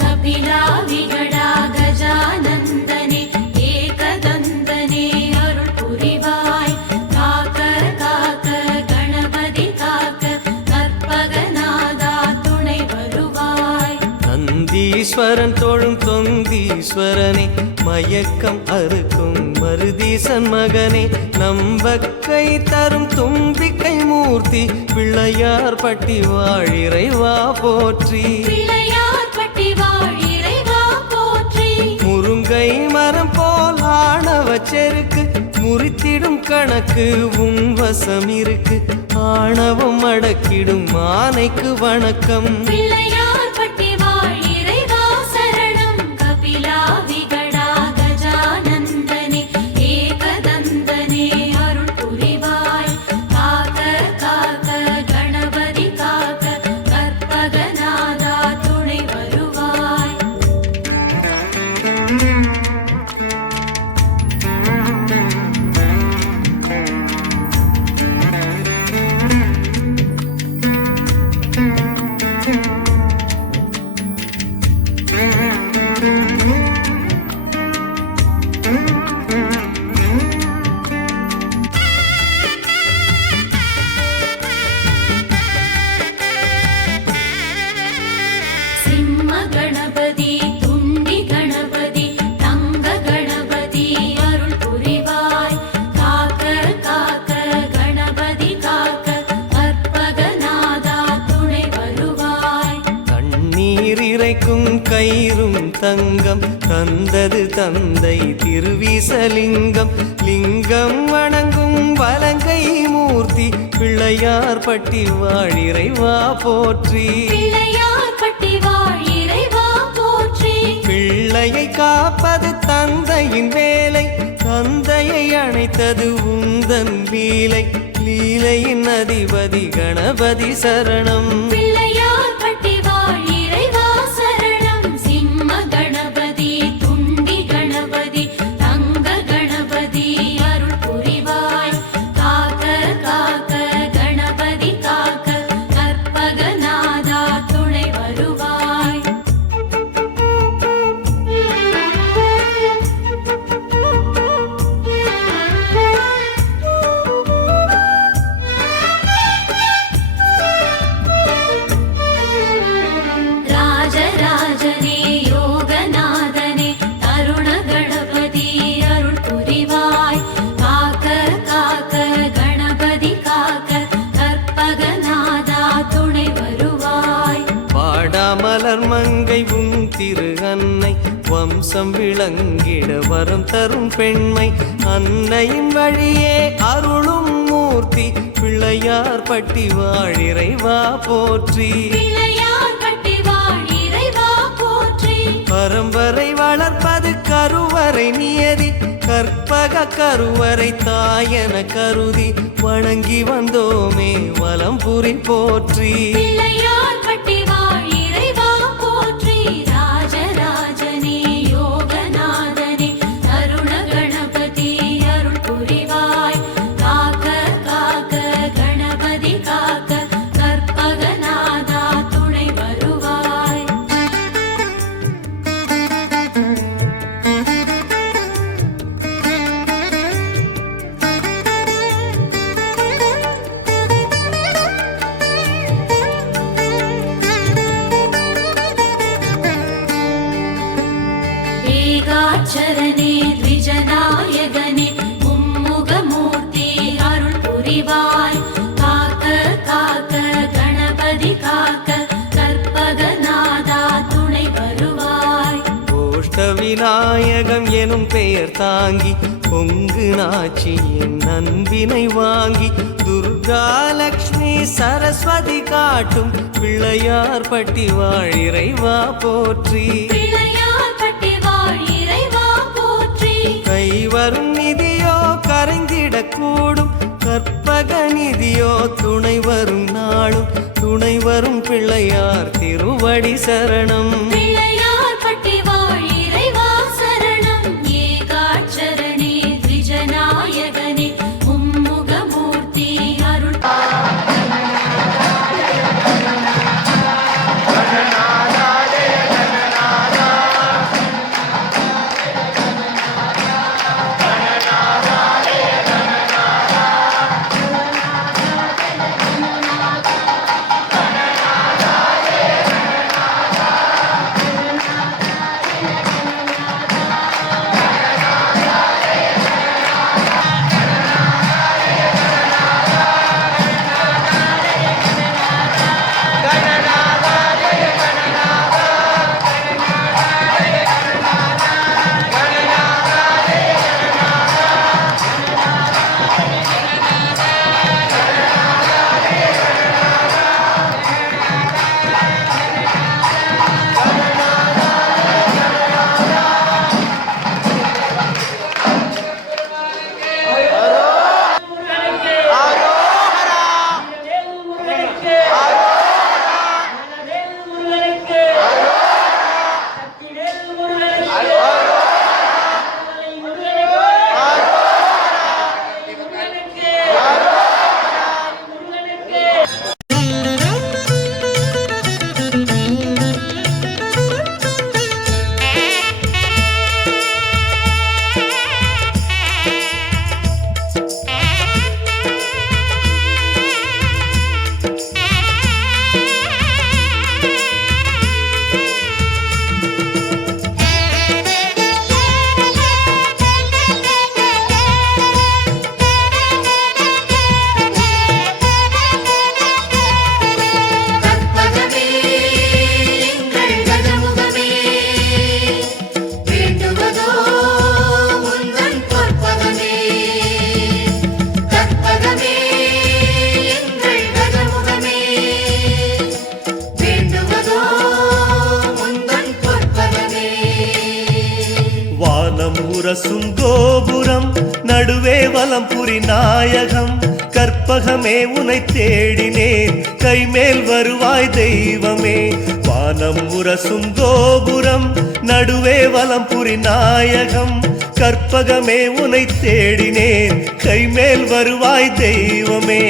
கபிலா விகடா கஜானந்தனே ஏகதந்தனே அருள் புரிவாய் காக்க காக்க கணபதி காக்க கற்பகநாதா துணை வருவாய் நந்தீஸ்வரன் தோழும் தொந்தீஸ்வரனே மயக்கம் அறுக்கும் மருதீசன் மகனே நம்பக்கை தரும் தும்பிக்கை மூர்த்தி பிள்ளையார் பட்டி வாழ் இறைவா போற்றி பிள்ளையார் பட்டி வாழ் இறைவா போற்றி முருங்கை மரம் போல் ஆணவ செருக்கு முறித்திடும் கணக்கு உன் வசம் இருக்கு ஆணவம் அடக்கிடும் ஆனைக்கு வணக்கம் பிள்ளையார் பட்டி வாழ் இறைவா சரணம் கபிலா விகடா கஜானந்தனே ஏகதந்தனே அருள் புரிவாய் காக்க காக்க கணபதி காக்க கற்பகநாதா துணை வருவாய் சிம்ம கணபதி துண்டி கணபதி தங்க கணபதி அருள் புரிவாய் காக்க காக்க கணபதி காக்க கற்பகநாதா துணை வருவாய் தண்ணீர் இறைக்கும் கயிறும் தங்கம் தந்தது தந்தை திருவிசலிங்கம் லிங்கம் வணங்கும் வலங்கை மூர்த்தி பிள்ளையார் பட்டி வாழ் இறைவா போற்றி பிள்ளையார் பட்டி வாழ் இறைவா போற்றி பிள்ளையை காப்பது தந்தையின் வேலை தந்தையை அணைத்தது உந்தன் லீலை லீலையின் அதிபதி கணபதி சரணம் பிள்ளையார் பட்டி வாழ் இறைவா சரணம் சிம்ம கணபதி துண்டி கணபதி தங்க கணபதி அருள் புரிவாய் காக்க காக்க கணபதி வம்சம் விளங்கிட வரம் தரும் பெண்மை அன்னையின் வழியே அருளும் மூர்த்தி பிள்ளையார் பட்டி வாழிறைவா போற்றி பரம்பரை வளர்ப்பது கருவறை நியதி கற்பக கருவறை தாயன கருதி வணங்கி வந்தோமே வலம்புரி போற்றி சரணே த்விஜநாயகனே மும்முகமூர்த்தி அருள் புரிவாய் காக்க காக்க கணபதி காக்க கற்பகநாதா துணை வருவாய் கோஷ்ட விநாயகம் எனும் பெயர் தாங்கி பொங்கு நாச்சி என் அன்பினை வாங்கி துர்கா லக்ஷ்மி சரஸ்வதி காட்டும் பிள்ளையார் பட்டி வாழிறைவா போற்றி கைவரும் நிதியோ கரைந்திடக்கூடும் கற்பக நிதியோ துணை வரும் நாளும் துணை வரும் பிள்ளையார் திருவடி சரணம் ஏகாட்சரணே த்விஜநாயகனே மும்முகமூர்த்தி அருள் உரசும் கோபுரம் நடுவே வலம்புரி நாயகம் கற்பகமே உனை தேடினேன் கைமேல் வருவாய் தெய்வமே வானம் உரசும் கோபுரம் நடுவே வலம்புரி நாயகம் கற்பகமே உனை தேடினேன் கைமேல் வருவாய் தெய்வமே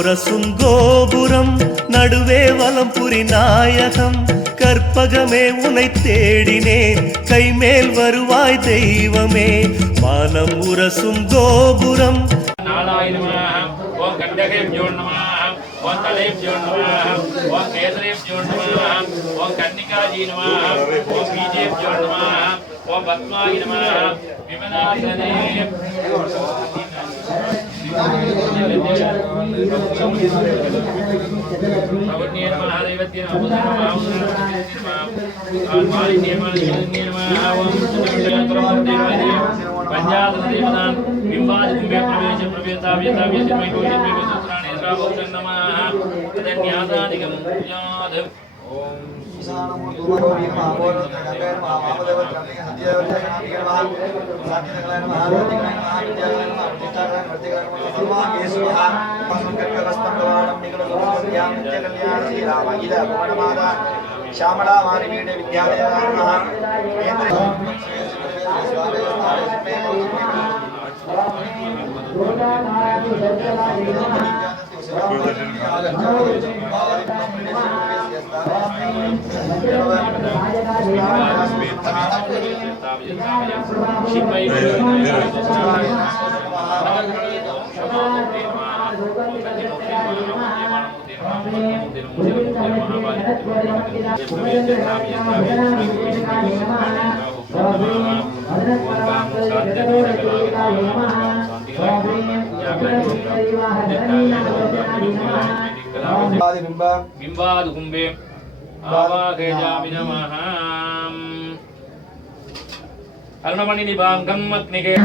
உரசும் கோபுரம் நடுவே வலம்புரி நாயகம் கற்பகமே உனை தேடினேன் கைமேல் வருவாய் தெய்வமே வானம் உரசும் கோபுரம் நாலாயிரமாக ஓம் கண்டகேப்யோ நமः ஓம் தலைப்ஜோ நமः ஓம் கேசரேப்ஜோ நமः ஓம் கன்னிகாஜி நமः ஓம் பீஜேப்ஜோ நமः ஓம் பத்மாயி நமः விமனாசனே பவன்யே நமः தேவத்யே நமः மாலின்யே நமः ஓம் பஞ்சாதேவதான் பிம்பாதி கும்பே பிரவேச பிரவேதாவ்யதாவ்ய சின்மை கோஷித்மே சூத்ராணி ஸ்ராவோஷன் நமः தன்யாதாதிகம் ஞாத ஓம் श्यामला मानवीय विद्यालय बिंबाद कुंभे आवाहयामि नमः अरुणमणि निभांगम अग्निगे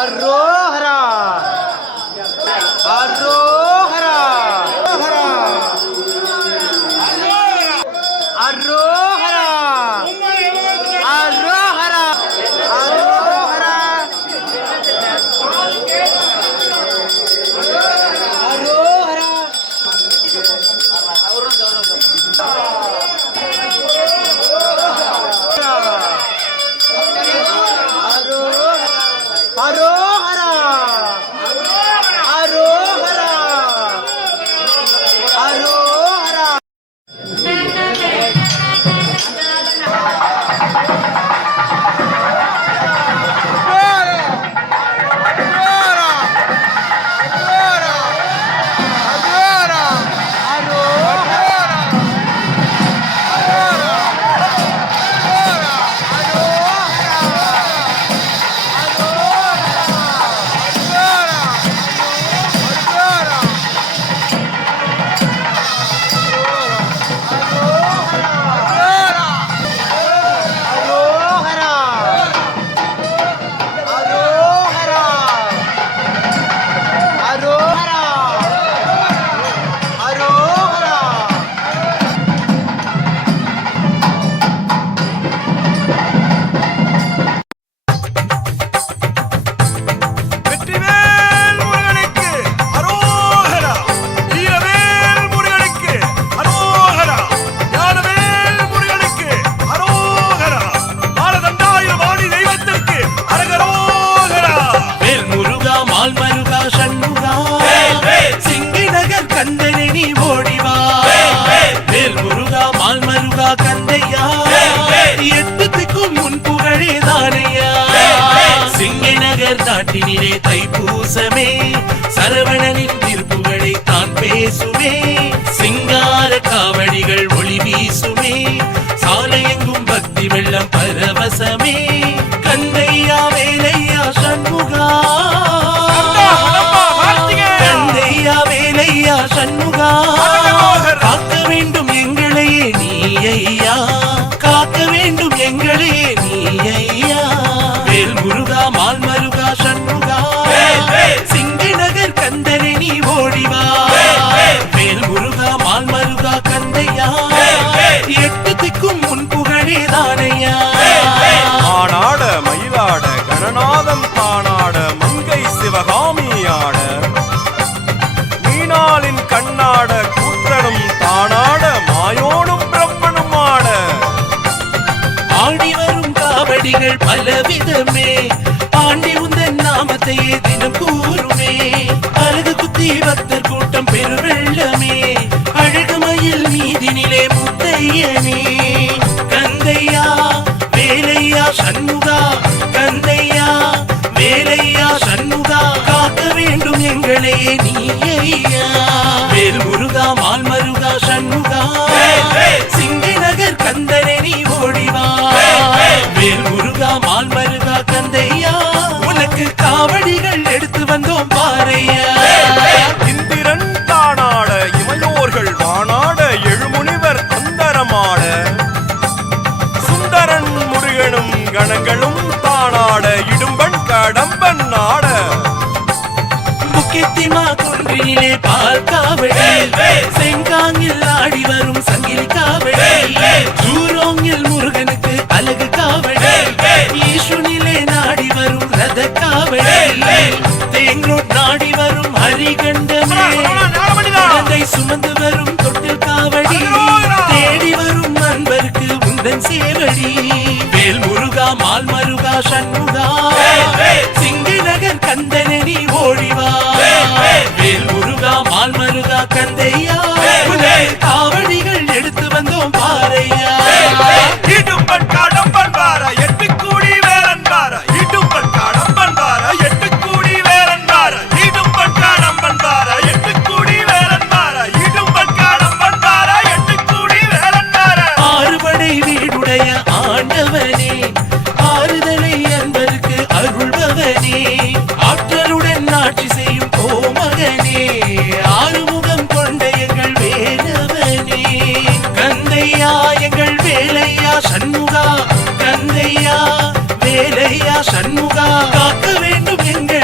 அரோஹரா அரோஹரா அரோஹரா அரோஹரா அரோஹரா அரோஹரா அரோஹரா அரோஹரா அரோஹரா நாட்டினிலே தைப்பூசமே சரவணனின் தீர்ப்புகளை தான் பேசுமே சிங்கார காவடிகள் ஒளி வீசுமே சாலையெங்கும் பக்தி வெள்ளம் பரவசமே கந்தையா வேலையா சண்முகா கந்தையா வேலையா சண்முகா காக்க வேண்டும் எங்களையே நீ ஐயா காக்க வேண்டும் எங்களையே நீ ஐயா வேல் முருகா மால் மருகா சண்முகா சிங்கி நகர் கந்தனை நீ ஓடிவா வேல் முருகா மால் மருகா கந்தையா எட்டு திக்கும் முன் புகழே தானையா ஆனாட மயிலாட கணநாதம் தானாட மங்கை சிவகாமியாட மீனாளின் கண்ணாட கூற்றனும் தானாட மாயோனும் பிரம்மனும் ஆட ஆடி வரும் காவடிகள் பலவிதமே ஆண்டி உந்தன் நாமத்தையே தினம் கூறுமே அழகு குத்தி பக்தர் கூட்டம் பெருவெள்ளமே அழகு மயில் மீதினிலே முத்தையனே கந்தையா வேலையா சண்முகா கந்தையா வேலையா சண்முகா காக்க வேண்டும் எங்களையே நீ ஐயா வேல் முருகா மால் மருகா சண்முகா சிங்கி நகர் கந்தனை நீ ஓடிவா வேல் முருகா மால் மருகா கந்தையா உனக்கு காவடிகள் எடுத்து வந்தோம் பாறையா இந்திரன் தானாட இமையோர்கள் வானாட எழுமுனிவர் அந்தரமாட சுந்தரன் முருகனும் கணங்களும் தானாட இடும்பன் கடம்பன் நாட முக்கியத்திமா குன்றினிலே பால் காவடி செங்காங்கில் ஆடி வரும் சங்கிலி காவடி ஜூரோங்கில் முருகனுக்கு அழகு காவடி ஈசுனிலே நாடி வரும் ரத காவடி தேங்ரோட் நாடி வரும் ஹரிகண்டமே குழந்தை சுமந்து வரும் தொட்டில் காவடி தேடி வரும் நண்பருக்கு உந்தன் சேவடி வேல் முருகா மால் மருகா சண்முகா சிங்கி நகர் கந்தனை நீ ஓடிவா வேல் முருகா மால் மருகா கந்தையா காவடிகள் எடுத்து வந்தோம் பாறையா இடும்பன் கடம்பன் பார எட்டு கூடி வேலன் பார இடும்பன் கடம்பன் பார எட்டு கூடி வேலன் பார இடும்பன் கடம்பன் பார எட்டு கூடி வேலன் பார இடும்பன் கடம்பன் பார எட்டு கூடி வேலன் பார ஆறுபடை வீடுடைய ஆண்டவனே ஆறுதலை என்பதற்கு அருள்பவனே ஆற்றலுடன் ஆட்சி செய்யும் கோமகனே ஆறுமுகம் கொண்ட எங்கள் வேலவனே கந்தையா எங்கள் வேலையா சண்முகா கந்தையா வேலையா சண்முகா காக்க வேண்டும் எங்கள்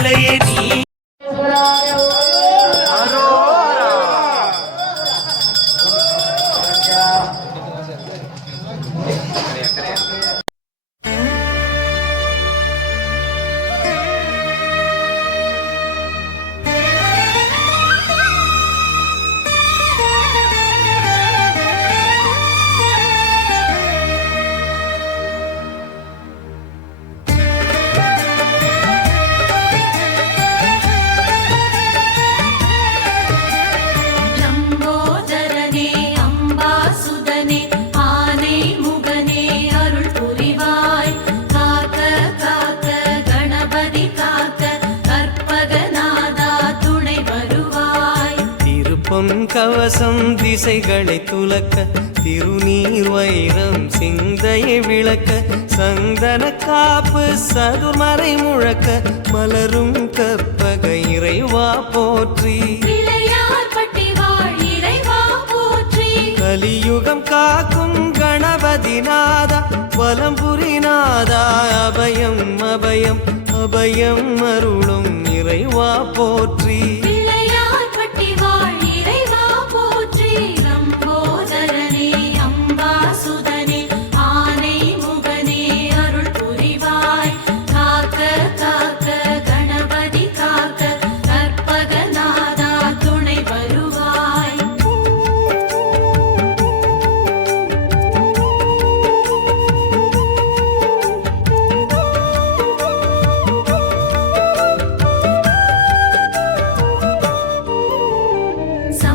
கவசம் திசைகளை துலக்க திருநீர் வைரம் சிந்தையை விளக்க சந்தன காப்பு சதுர்மறை முழக்க மலரும் கற்பக இறைவா போற்றி பிள்ளையார் பட்டி வாழ் இறைவா போற்றி கலியுகம் காக்கும் கணபதி நாதா வலம்புரி நாதா அபயம் அபயம் அபயம் அருளும் இறைவா போற்றி பிள்ளையார் பட்டி வாழ் இறைவா போற்றி லம்போதரனே அம்பாசுதனே ஆனை முகனே அருள் புரிவாய் காக்க காக்க கணபதி காக்க கற்பகநாதா துணை வருவாய்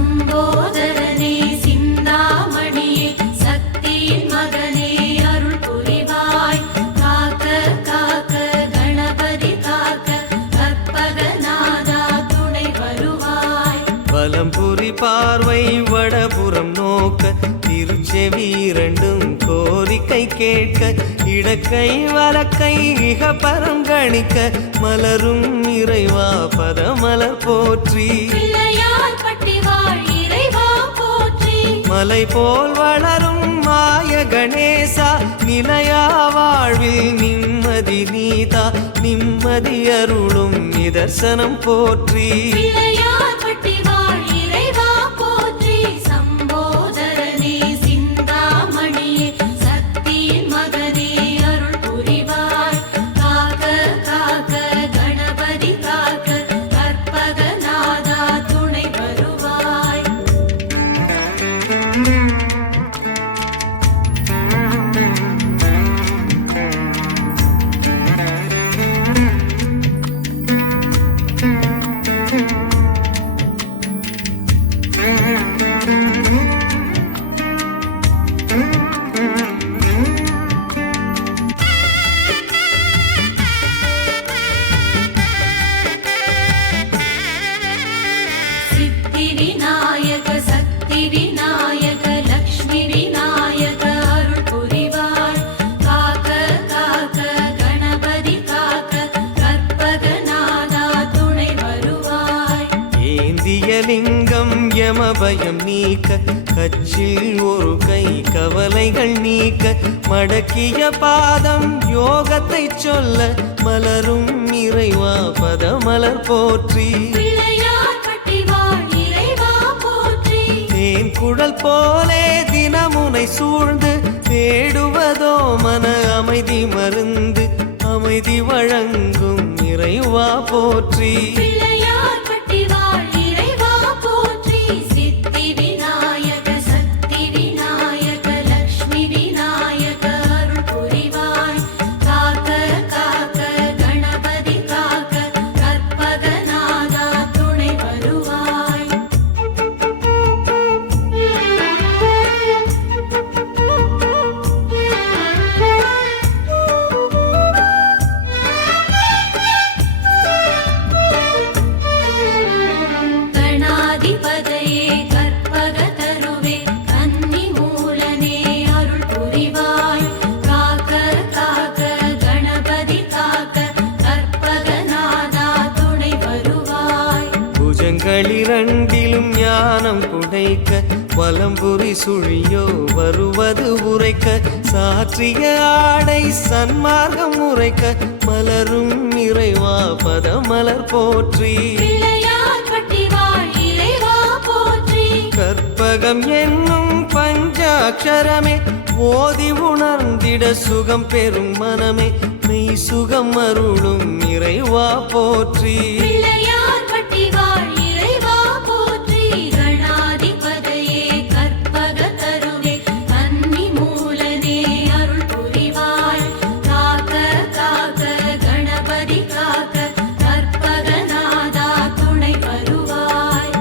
சம்போதரனே சிந்தாமணியே சக்தியின் மகனே அருள் புரிவாய் காக்க காக்க கணபதி காக்க கற்பகநாதா துணை வருவாய் வலம்புரி பார்வை வடபுறம் நோக்க திருச்செவி இரண்டும் கோரிக்கை கேட்க இடக்கை வலக்கை இக பரம் கணிக்க மலரும் இறைவா பதமலர் போற்றி பிள்ளையார் பட்டி வாழ் இறைவா போற்றி மலை போல் வளரும் மாய கணேசா நிலையா வாழ்வில் நிம்மதி நீதா நிம்மதி அருளும் நிதர்சனம் போற்றி பிள்ளையார் பட்டி வாழ் இறைவா போற்றி சம்போதரனே சிந்தாமணியே சக்தியின் மகனே அருள் புரிவாய் காக்க காக்க கணபதி காக்க கற்பகநாதா துணை வருவாய் சித்தி விநாயக சக்தி விநாயக லக்ஷ்மி விநாயக அருள் புரிவாய் காக்க காக்க கணபதி காக்க கற்பகநாதா துணை வருவாய் ஏந்திய லிங்கம் யமபயம் நீக்க கச்சில் ஒரு கை கவலைகள் நீக்க மடக்கிய பாதம் யோகத்தை சொல்ல மலரும் இறைவா பதமலர் போற்றி பிள்ளையார் பட்டி வாழ் இறைவா போற்றி தேன் குழல் போலே தினமுனை சூழ்ந்து தேடுவதோ மன அமைதி மருந்து அமைதி வழங்கும் இறைவா போற்றி பிள்ளையார் பட்டி வாழ் இறைவா போற்றி சித்தி விநாயக சக்தி விநாயக லக்ஷ்மி விநாயக அருள் புரிவாய் காக்க காக்க கணபதி காக்க கற்பகநாதா துணை வருவாய் கணாதிபதையே கற்பக தருவே கன்னி மூலனே அருள் புரிவாய் காக்க காக்க கணபதி காக்க கற்பகநாதா துணை வருவாய் புஜங்களிரண்டிலும் ஞானம் குடைக்க வலம்புரி சுழியோ வருவது உரைக்க சாற்றிய ஆடை சன்மார்க்கம் உரைக்க மலரும் இறைவா பதமலர் போற்றி பிள்ளையார் பட்டி வாழ் இறைவா போற்றி கற்பகம் என்னும் பஞ்சாட்சரமே ஓதி உணர்ந்திட சுகம் பெறும் மனமே மெய் சுகம் அருளும் இறைவா போற்றி பிள்ளையார் பட்டி வாழ் இறைவா போற்றி கணாதிபதையே கற்பக தருவே கன்னி மூலனே அருள் புரிவாய் காக்க காக்க கணபதி காக்க கற்பகநாதா துணை வருவாய்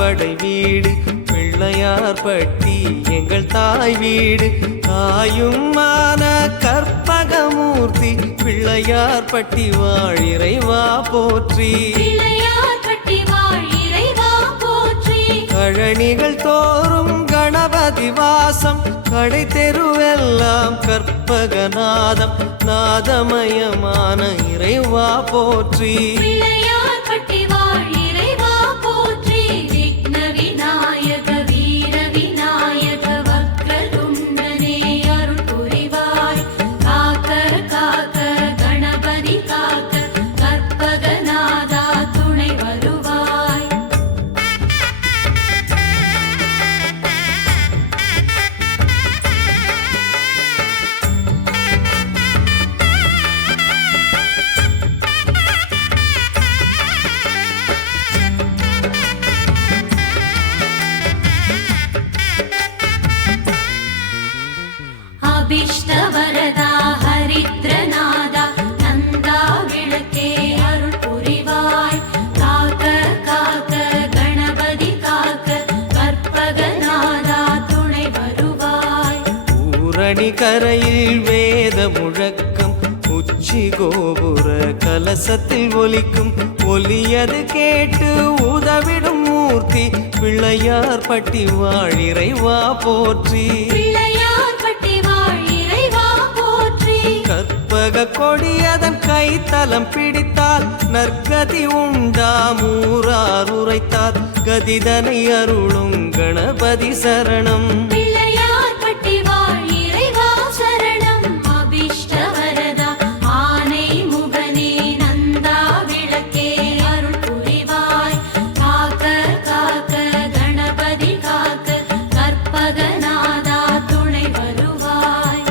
படை வீடு பிள்ளையார் பட்டி எங்கள் தாய் வீடு தாயுமான கற்பகமூர்த்தி பிள்ளையார் பட்டி வாழ் இறைவா போற்றி பிள்ளையார் பட்டி வாழ் இறைவா போற்றி கழனிகள் தோறும் கணபதி வாசம் கடை தெருவெல்லாம் கற்பகநாதம் நாதமயமான இறைவா போற்றி பிள்ளையார் பட்டி வாழ் இறைவா போற்றி விக்ன விநாயக வீர விநாயக வக்ரதுண்டனே அருள் புரிவாய் காக்க காக்க கணபதி காக்க கற்பகநாதா துணை வருவாய் அபிஷ்டவரதா ஹரித்ரநாதா நந்தா விளக்கே அருள் புரிவாய் காக்க காக்க கணபதி காக்க கற்பகநாதா துணை வருவாய் ஊரணி கரையில் வேத முழக்கம் உச்சி கோபுர கலசத்தில் ஒலிக்கும் ஒலியது கேட்டு உதவிடும் மூர்த்தி பிள்ளையார் பட்டி வாழ் இறைவா போற்றி பிள்ளையார் பட்டி வாழ் இறைவா போற்றி கற்பக கொடியதன் கைத்தலம் பிடித்தால் நற்கதி உண்டாமூரார் உரைத்தார் கதிதனை அருளும் கணபதி சரணம் பிள்ளையார் பட்டி வாழ் இறைவா சரணம் அபிஷ்டவரதா ஆனை முகனே நந்தா விளக்கே அருள் புரிவாய் காக்க காக்க கணபதி காக்க கற்பகநாதா துணை வருவாய்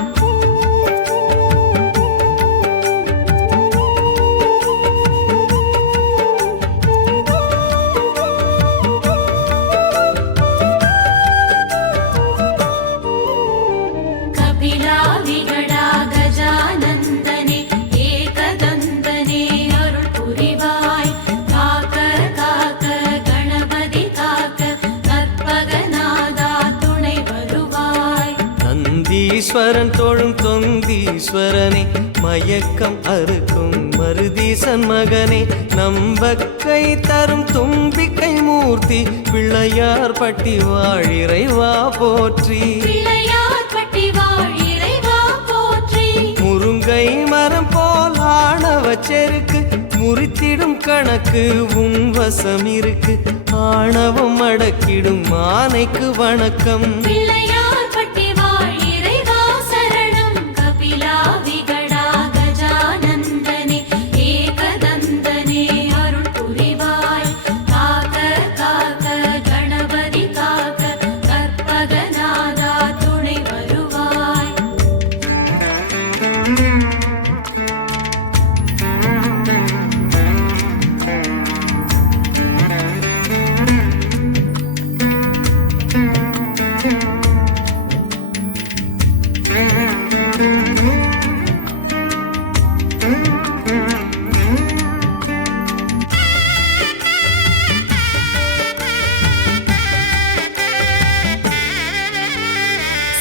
கபிலா விகடா கஜானந்தனே ஏகதந்தனே அருள் புரிவாய் காக்க காக்க கணபதி காக்க கற்பகநாதா துணை வருவாய் நந்தீஸ்வரன் தோழும் தொந்தீஸ்வரனே மயக்கம் அறுக்கும் மருதீசன் மகனே நம்பக்கை தரும் தும்பிக்கை மூர்த்தி பிள்ளையார் பட்டி வாழ் இறைவா போற்றி பிள்ளையார் பட்டி வாழ் இறைவா போற்றி முருங்கை மரம் போல் ஆணவ செருக்கு முறித்திடும் கணக்கு உன் வசம் இருக்கு ஆணவம் அடக்கிடும் ஆனைக்கு வணக்கம் பிள்ளையார் பட்டி வாழ் இறைவா சரணம் கபிலா விகடா கஜானந்தனே ஏகதந்தனே அருள் புரிவாய் காக்க காக்க கணபதி காக்க கற்பகநாதா துணை வருவாய்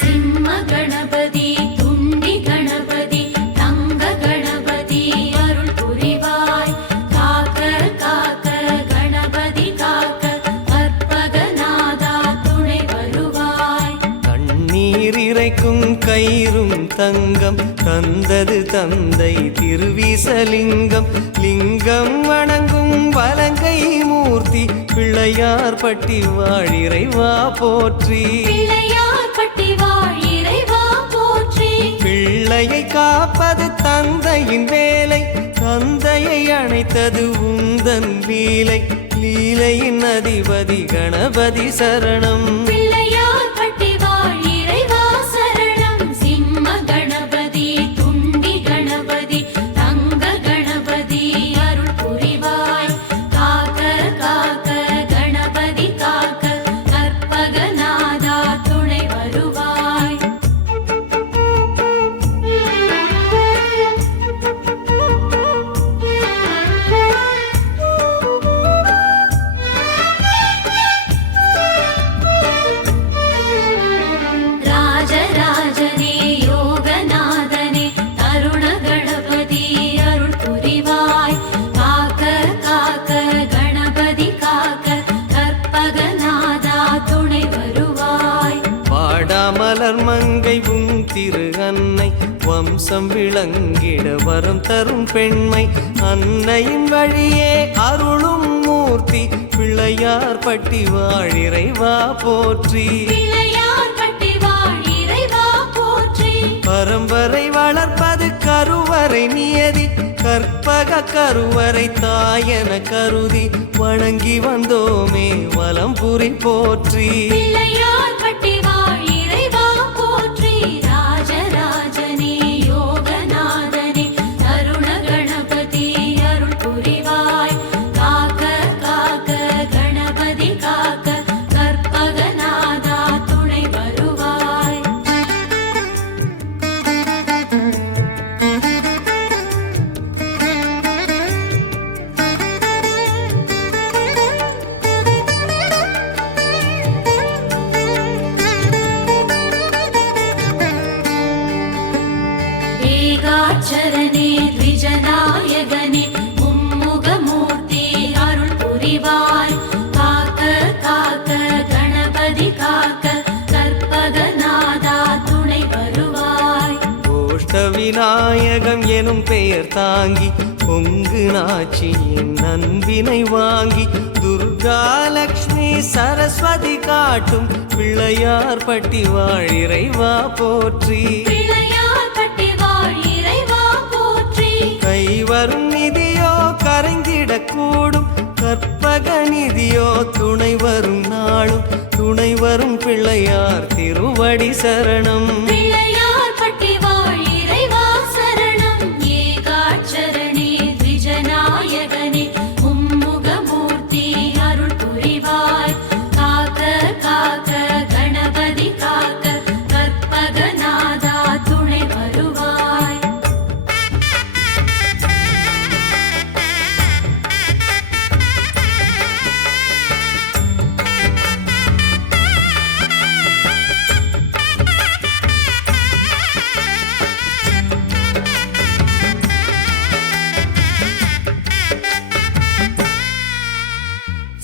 சிம்ம கணபதி துண்டி கணபதி தங்க கணபதி அருள் புரிவாய் காக்க காக்க கணபதி காக்க கற்பகநாதா துணை வருவாய் கண்ணீர் இறைக்கும் கயிறும் தங்கம் தந்தது தந்தை திருவிசலிங்கம் லிங்கம் வணங்கும் வலங்கை மூர்த்தி பிள்ளையார் பட்டி வாழ் இறைவா போற்றி பிள்ளையார் பட்டி வாழ் இறைவா போற்றி பிள்ளையை காப்பது தந்தையின் வேலை தந்தையை அணைத்தது உந்தன் லீலை லீலையின் அதிபதி கணபதி சரணம் பிள்ளையார் பட்டி வாழ் இறைவா சரணம் சிம்ம கணபதி துண்டி கணபதி தங்க கணபதி அருள் புரிவாய் காக்க காக்க கணபதி காக்க கற்பகநாதா துணை வருவாய் வம்சம் விளங்கிட வரம் தரும் பெண்மை அன்னையின் வழியே அருளும் மூர்த்தி பிள்ளையார் பட்டி வாழிறைவா போற்றி பிள்ளையார் பட்டி வாழிறைவா போற்றி பரம்பரை வளர்ப்பது கருவறை நியதி கற்பக கருவறை தாயன கருதி வணங்கி வந்தோமே வலம்புரி போற்றி பிள்ளையார் பட்டி வாழிறைவா போற்றி ராஜராஜனே யோகநாதனே அருண கணபதி அருள் புரிவாய் காக்க காக்க கணபதி காக்க கற்பகநாதா துணை வருவாய் ஏகாட்சரனே த்விஜநாயகனே மும்முகமூர்த்தி அருள் புரிவாய் காக்க காக்க கணபதி காக்க கற்பகநாதா துணை வருவாய் கோஷ்ட விநாயகம் எனும் பெயர் தாங்கி பொங்கு நாச்சியின் நன்பினை வாங்கி துர்கா லக்ஷ்மி சரஸ்வதி காட்டும் பிள்ளையார் பட்டி வாழிறைவா போற்றி பிள்ளையார் பட்டி வாழிறைவா போற்றி கைவரும் நிதியோ கரைந்திடக்கூடும் கற்பக நிதியோ துணை வரும் நாளும் துணை வரும் பிள்ளையார் திருவடி சரணம் பிள்ளையார் பட்டி வாழிறைவா சரணம் ஏகாட்சரனே த்விஜநாயகனே மும்முகமூர்த்தி அருள் புரிவாய் காக்க காக்க கணபதி காக்க கற்பகநாதா துணை வருவாய்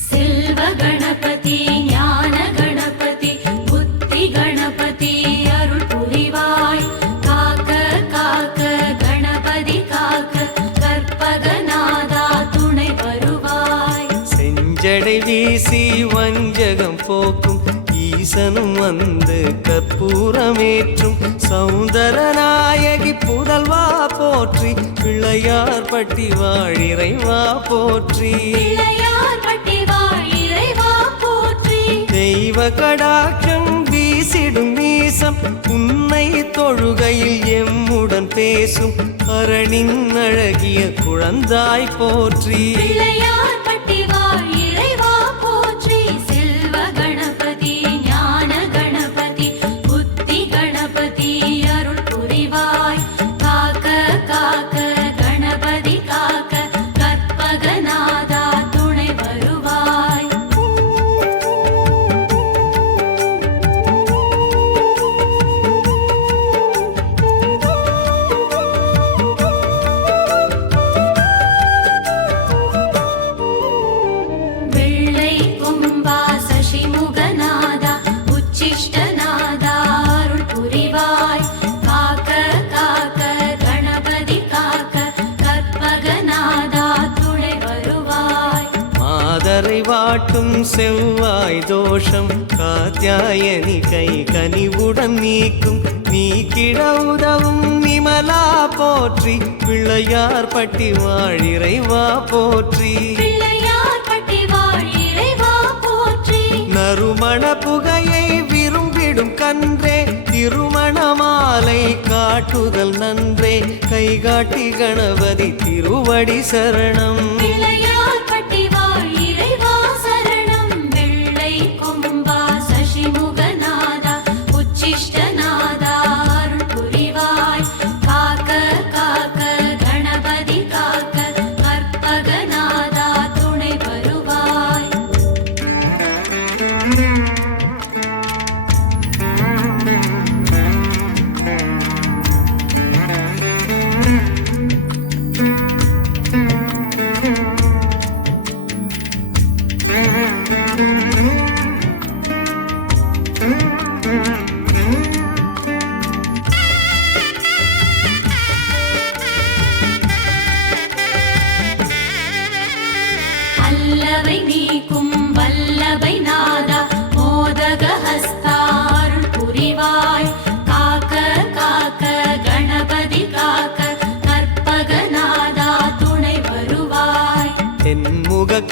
செல்வ கணபதி ஞான கணபதி புத்தி கணபதி அருள் புரிவாய் காக்க காக்க கணபதி காக்க கற்பகநாதா துணை வருவாய் செஞ்சடை வீசி வஞ்சகம் போக்கும் ஈசனும் வந்து கற்பூரமேற்றும் சௌந்தரநாயகி புதல்வா போற்றி பிள்ளையார் பட்டி வாழிறைவா போற்றி பிள்ளையார் பட்டி வாழிறைவா போற்றி தெய்வ கடாட்சம் வீசிடும் மீசம் உன்னை தொழுகையில் எம்முடன் பேசும் அரணின் அழகிய குழந்தாய் போற்றி பிள்ளையார் பட்டி வாழிறைவா போற்றி செல்வ கணபதி ஞான கணபதி புத்தி கணபதி அருள் புரிவாய் காக்க காக்க கணபதி காக்க கற்பகநாதா துணை வருவாய் வெள்ளை கொம்பா சசிமுகநாதா உச்சிஷ்டநாதா அருள் புரிவாய் காக்க காக்க கணபதி காக்க கற்பகநாதா துணை வருவாய் மாதரை வாட்டும் செவ்வாய் தோஷம் காத்யாயனி கை கனிவுடன் நீக்கும் நீக்கிட உதவும் நிமலா போற்றி பிள்ளையார் பட்டி வாழிறைவா போற்றி பிள்ளையார் பட்டி வாழிறைவா போற்றி நறுமண புகையை விரும்பிடும் கன்றே திருமண மாலை காட்டுதல் நன்றே கைகாட்டி கணபதி திருவடி சரணம் பிள்ளையார் பட்டி வாழிறைவா சரணம் வெள்ளை கொம்பா சசிமுகநாதா உச்சிஷ்டநாதா அருள் புரிவாய் காக்க காக்க கணபதி காக்க கற்பகநாதா துணை வருவாய்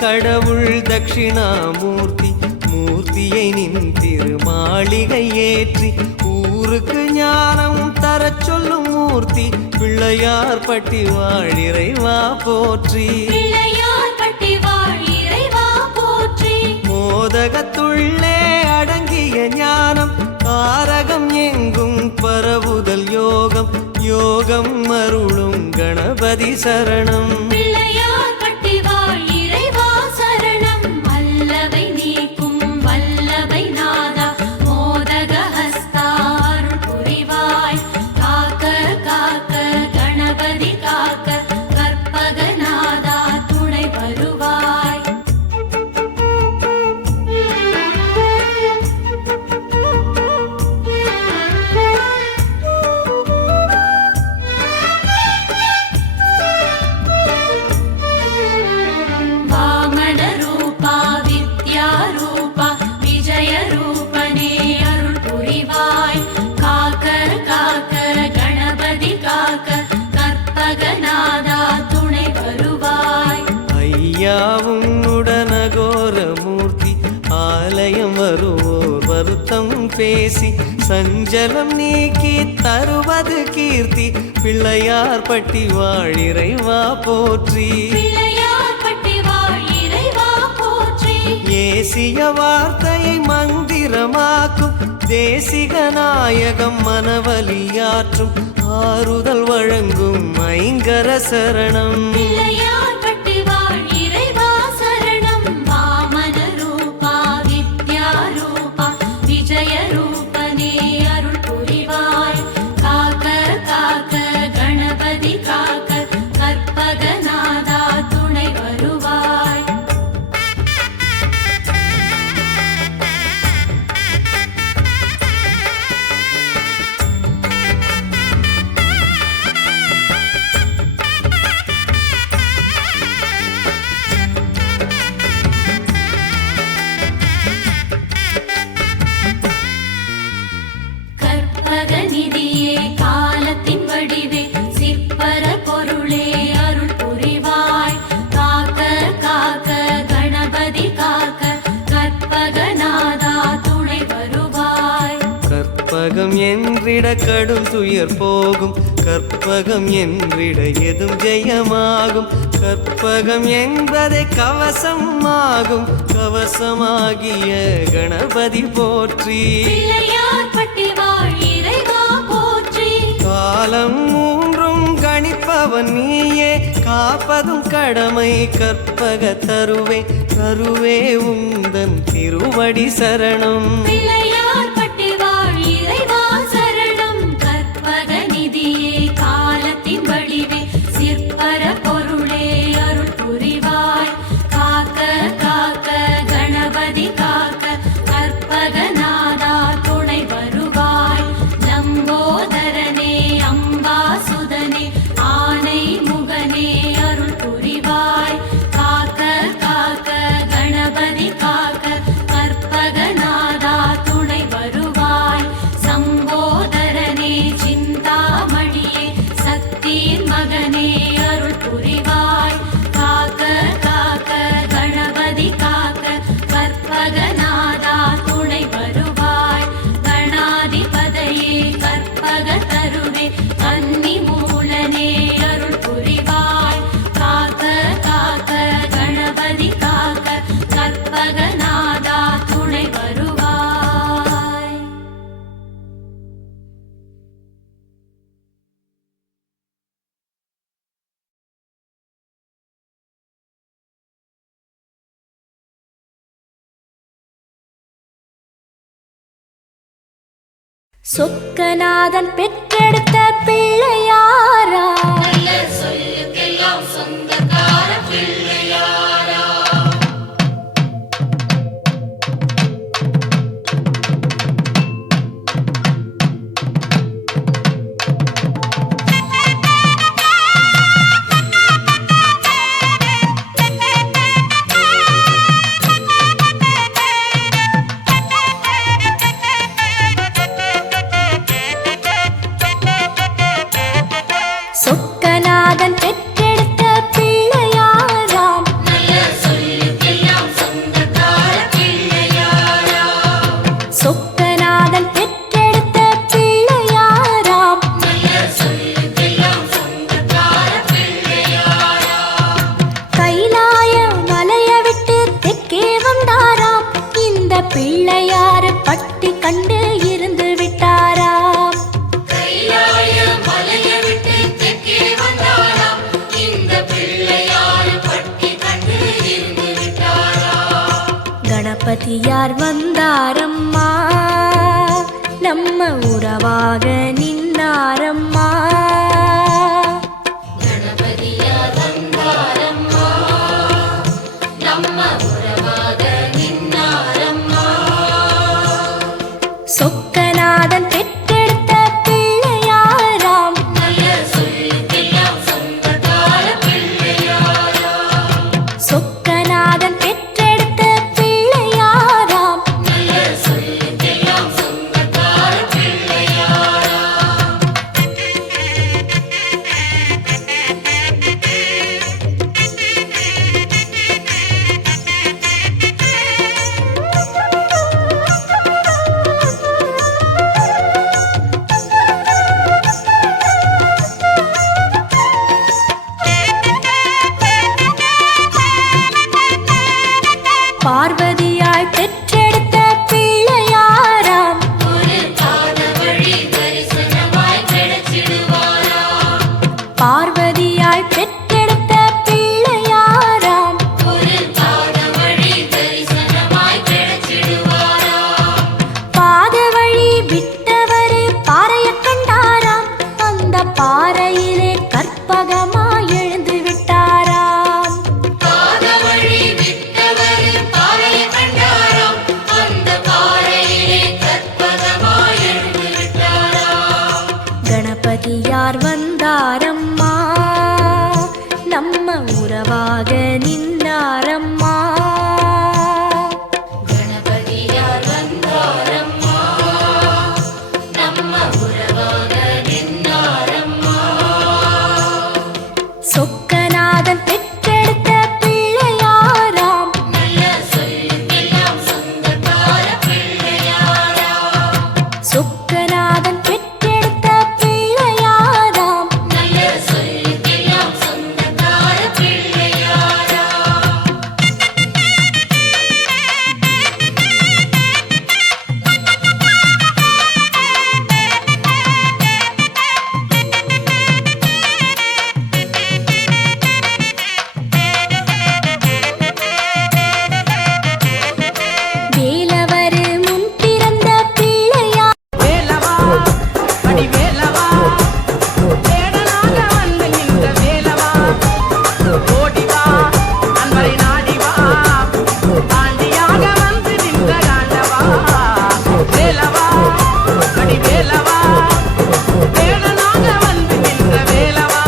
கடவுள் தட்சிணாமூர்த்தி மூர்த்தியை நின் திருமாளிகை ஏற்றி ஊருக்கு ஞானம் தரச் சொல்லும் மூர்த்தி பிள்ளையார் பட்டி வாழிறைவா போற்றி பிள்ளையார் பட்டி வாழிறைவா போற்றி மோதகத்துள்ளே அடங்கிய ஞானம் தாரகம் எங்கும் பரவுதல் யோகம் யோகம் அருளும் கணபதி சரணம் பிள்ளையார் பட்டி வாழிறைவா சரணம் வல்லவை நீக்கும் வல்லவை நாதா மோதக ஹஸ்தாருள் புரிவாய் காக்க காக்க கணபதி காக்க கற்பகநாதா துணை வருவாய் வாமன ரூபா வித்யா ரூபா விஜய ரூபனே அருள் புரிவாய் காக்க காக்க கணபதி காக்க கற்பகநாதா துணை வருவாய் ஐயாவும் உடனகோர மூர்த்தி ஆலயம் வருவோர் வருத்தம் பேசி சஞ்சலம் நீக்கி தருவது கீர்த்தி பிள்ளையார் பட்டி வாழிறைவா போற்றி பிள்ளையார் பட்டி வாழிறைவா போற்றி ஏசிய வார்த்தையை மந்திரமாக்கும் தேசிக நாயகம் மனவலியாற்றும் ஆறுதல் வழங்கும் ஐங்கர சரணம் பிள்ளையார் பட்டி வாழிறைவா சரணம் வாமன ரூபா வித்யா ரூபா விஜய ரூபனே அருள் புரிவாய் காக்க காக்க கணபதி காக்க கற்பகநாதா துணை வருவாய் கற்பகநிதியே காலத்தின் வடிவே சிற்பர பொருளே அருள் புரிவாய் காக்க காக்க கணபதி காக்க கற்பகநாதா துணை வருவாய் கற்பகம் என்றிட கடும் துயர் போகும் கற்பகம் என்றிட எதும் ஜெயமாகும் கற்பகம் என்பதை கவசம் ஆகும் கவசமாகிய கணபதி போற்றி பிள்ளையார் பட்டி வாழிறைவா போற்றி காலம் மூன்றும் கணிப்பவன் நீயே காப்பதும் கடமை கற்பக தருவே தருவே உந்தன் திருவடி சரணம் பிள்ளையார் பட்டி வாழிறைவா சரணம் கற்பகநிதியே காலத்தின் வடிவே சிற்பர பொருளே அருள் புரிவாய் காக்க காக்க கணபதி காக்க கற்பகநாதா துணை வருவாய் லம்போதரனே அம்பாசுதனே ஆனை முகனே அருள் புரிவாய் காக்க காக்க கணபதி காக்க கற்பகநாதா துணை வருவாய் சம்போதரனே சிந்தாமணியே சக்தியின் மகனே அருள் புரிவாய் காக்க காக்க கணபதி காக்க கற்பகநாதா துணை வருவாய் கணாதிபதையே கற்பக தருவே கன்னி மூலனே அருள் புரிவாய் காக்க காக்க கணபதி காக்க கற்பகநாதா துணை வருவாய் சொக்கநாதன் பெற்றெடுத்த பிள்ளையாரா சொல்லுக்கெல்லாம் சொந்தக்கார பிள்ளையாரா சொக்கநாதன் பெற்றெடுத்த பிள்ளையாராம் நல்ல சொல்லு கணபதியார் வந்தாரம்மா நம்ம உறவாக நின்னாரம்மா கணபதியார் வந்தாரம்மா நம்ம உறவாக நின்னாரம்மா சொக்கநாதன் பெற்றெடுத்த பிள்ளையாராம் நல்ல சொல்லுக்கெல்லாம் சொந்தக்கார பிள்ளையாராம் சொக்கநாதன் பெற்றெடுத்த பிள்ளையாராம் நல்ல சொல்லுக்கெல்லாம் சொந்தக்கார பிள்ளையாராம் பார்வதியாய் பெற்றெடுத்த பிள்ளையாராம் ஒரு பாத வழி தரிசனமாய் கிடைச்சிடுவாராம் பார்வதியாய் பெற்றெடுத்த பிள்ளையாராம் ஒரு பாத வழி தரிசனமாய் கிடைச்சிடுவாராம் பாத வழி விட்டவர் பாறையை கண்டாராம் அந்த பாறையிலே கற்பகமாய் எழுந்து விட்டாராம் பாத வழி விட்டவர் பாறையை கண்டாராம் அந்த பாறையிலே கற்பகமாய் எழுந்து விட்டாராம் கணபதியார் வந்தாரம்மா நம்ம உறவாக நின்னாரம்மா கணபதியார் வந்தாரம்மா நம்ம உறவாக நின்னாரம்மா சொக்கநாதன் பெற்றெடுத்த பிள்ளையாராம் நல்ல சொல்லுக்கெல்லாம் சொந்தக்கார பிள்ளையாராம் சொக்கநாதன் பெற்றெடுத்த பிள்ளையாராம் நல்ல சொல்லுக்கெல்லாம் சொந்தக்கார பிள்ளையாராம் வேலவர் முன் பிறந்த பிள்ளையார் வேலவா அடி வேலவா வேடனாக வந்து நின்ற வேலவா ஓடிவா அன்பரை நாடிவா ஆண்டியாக வந்து நின்ற காண்டவா வேலவா அடி வேலவா வேடனாக வந்து நின்ற வேலவா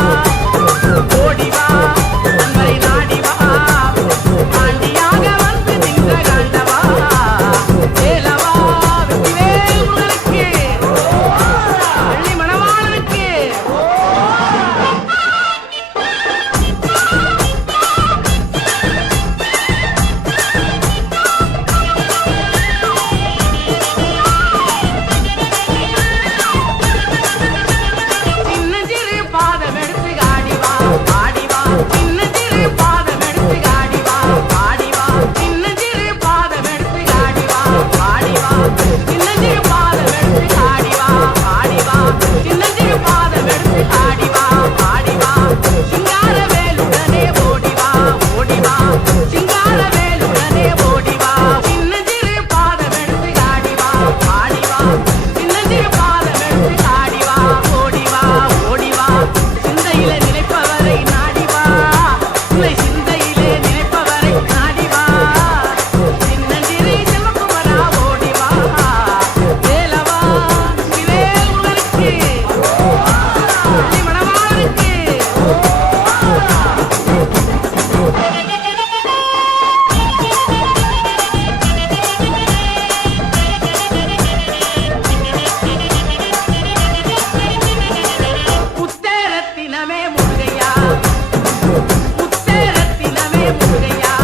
ஓடிவா அன்பரை நாடிவா ஆண்டியாக வந்து நின்ற காண்டவா வேலவா வெற்றிவேல் முருகனுக்கு வெள்ளி மணவாளனுக்கு சின்னஞ்சிறு பாதம் எடுத்து ஆடிவா ஆடிவா சின்னஞ்சிறு பாதம் எடுத்து ஆடிவா ஆடிவா சின்னஞ்சிறு பாதம் எடுத்து ஆடிவா ஆடிவா சின்னஞ்சிறு பாதம் எடுத்து ஆடிவா ஆடிவா சின்னஞ்சிறு பாதம் எடுத்து ஆடிவா ஆடிவா சிங்கார வேலுடனே ஓடிவா ஓடிவா சிங்கார வேலுடனே ஓடிவா சின்னஞ்சிறு பாதம் எடுத்து ஆடிவா ஆடிவா சின்னஞ்சிறு பாதம் எடுத்து ஆடிவா ஓடிவா ஓடிவா சிந்தையிலே நினைப்பவரை நாடிவா உன்னை சிந்தையிலே நினைப்பவரை நாடிவா சின்னஞ்சிறு செல்வகுமரா ஓடிவா வேலவா சிவேல் முருகனுக்கு வெள்ளி மணவாளனுக்கு முத்தேரத்தினமே முருகையா முத்தேரத்தினமே முருகையா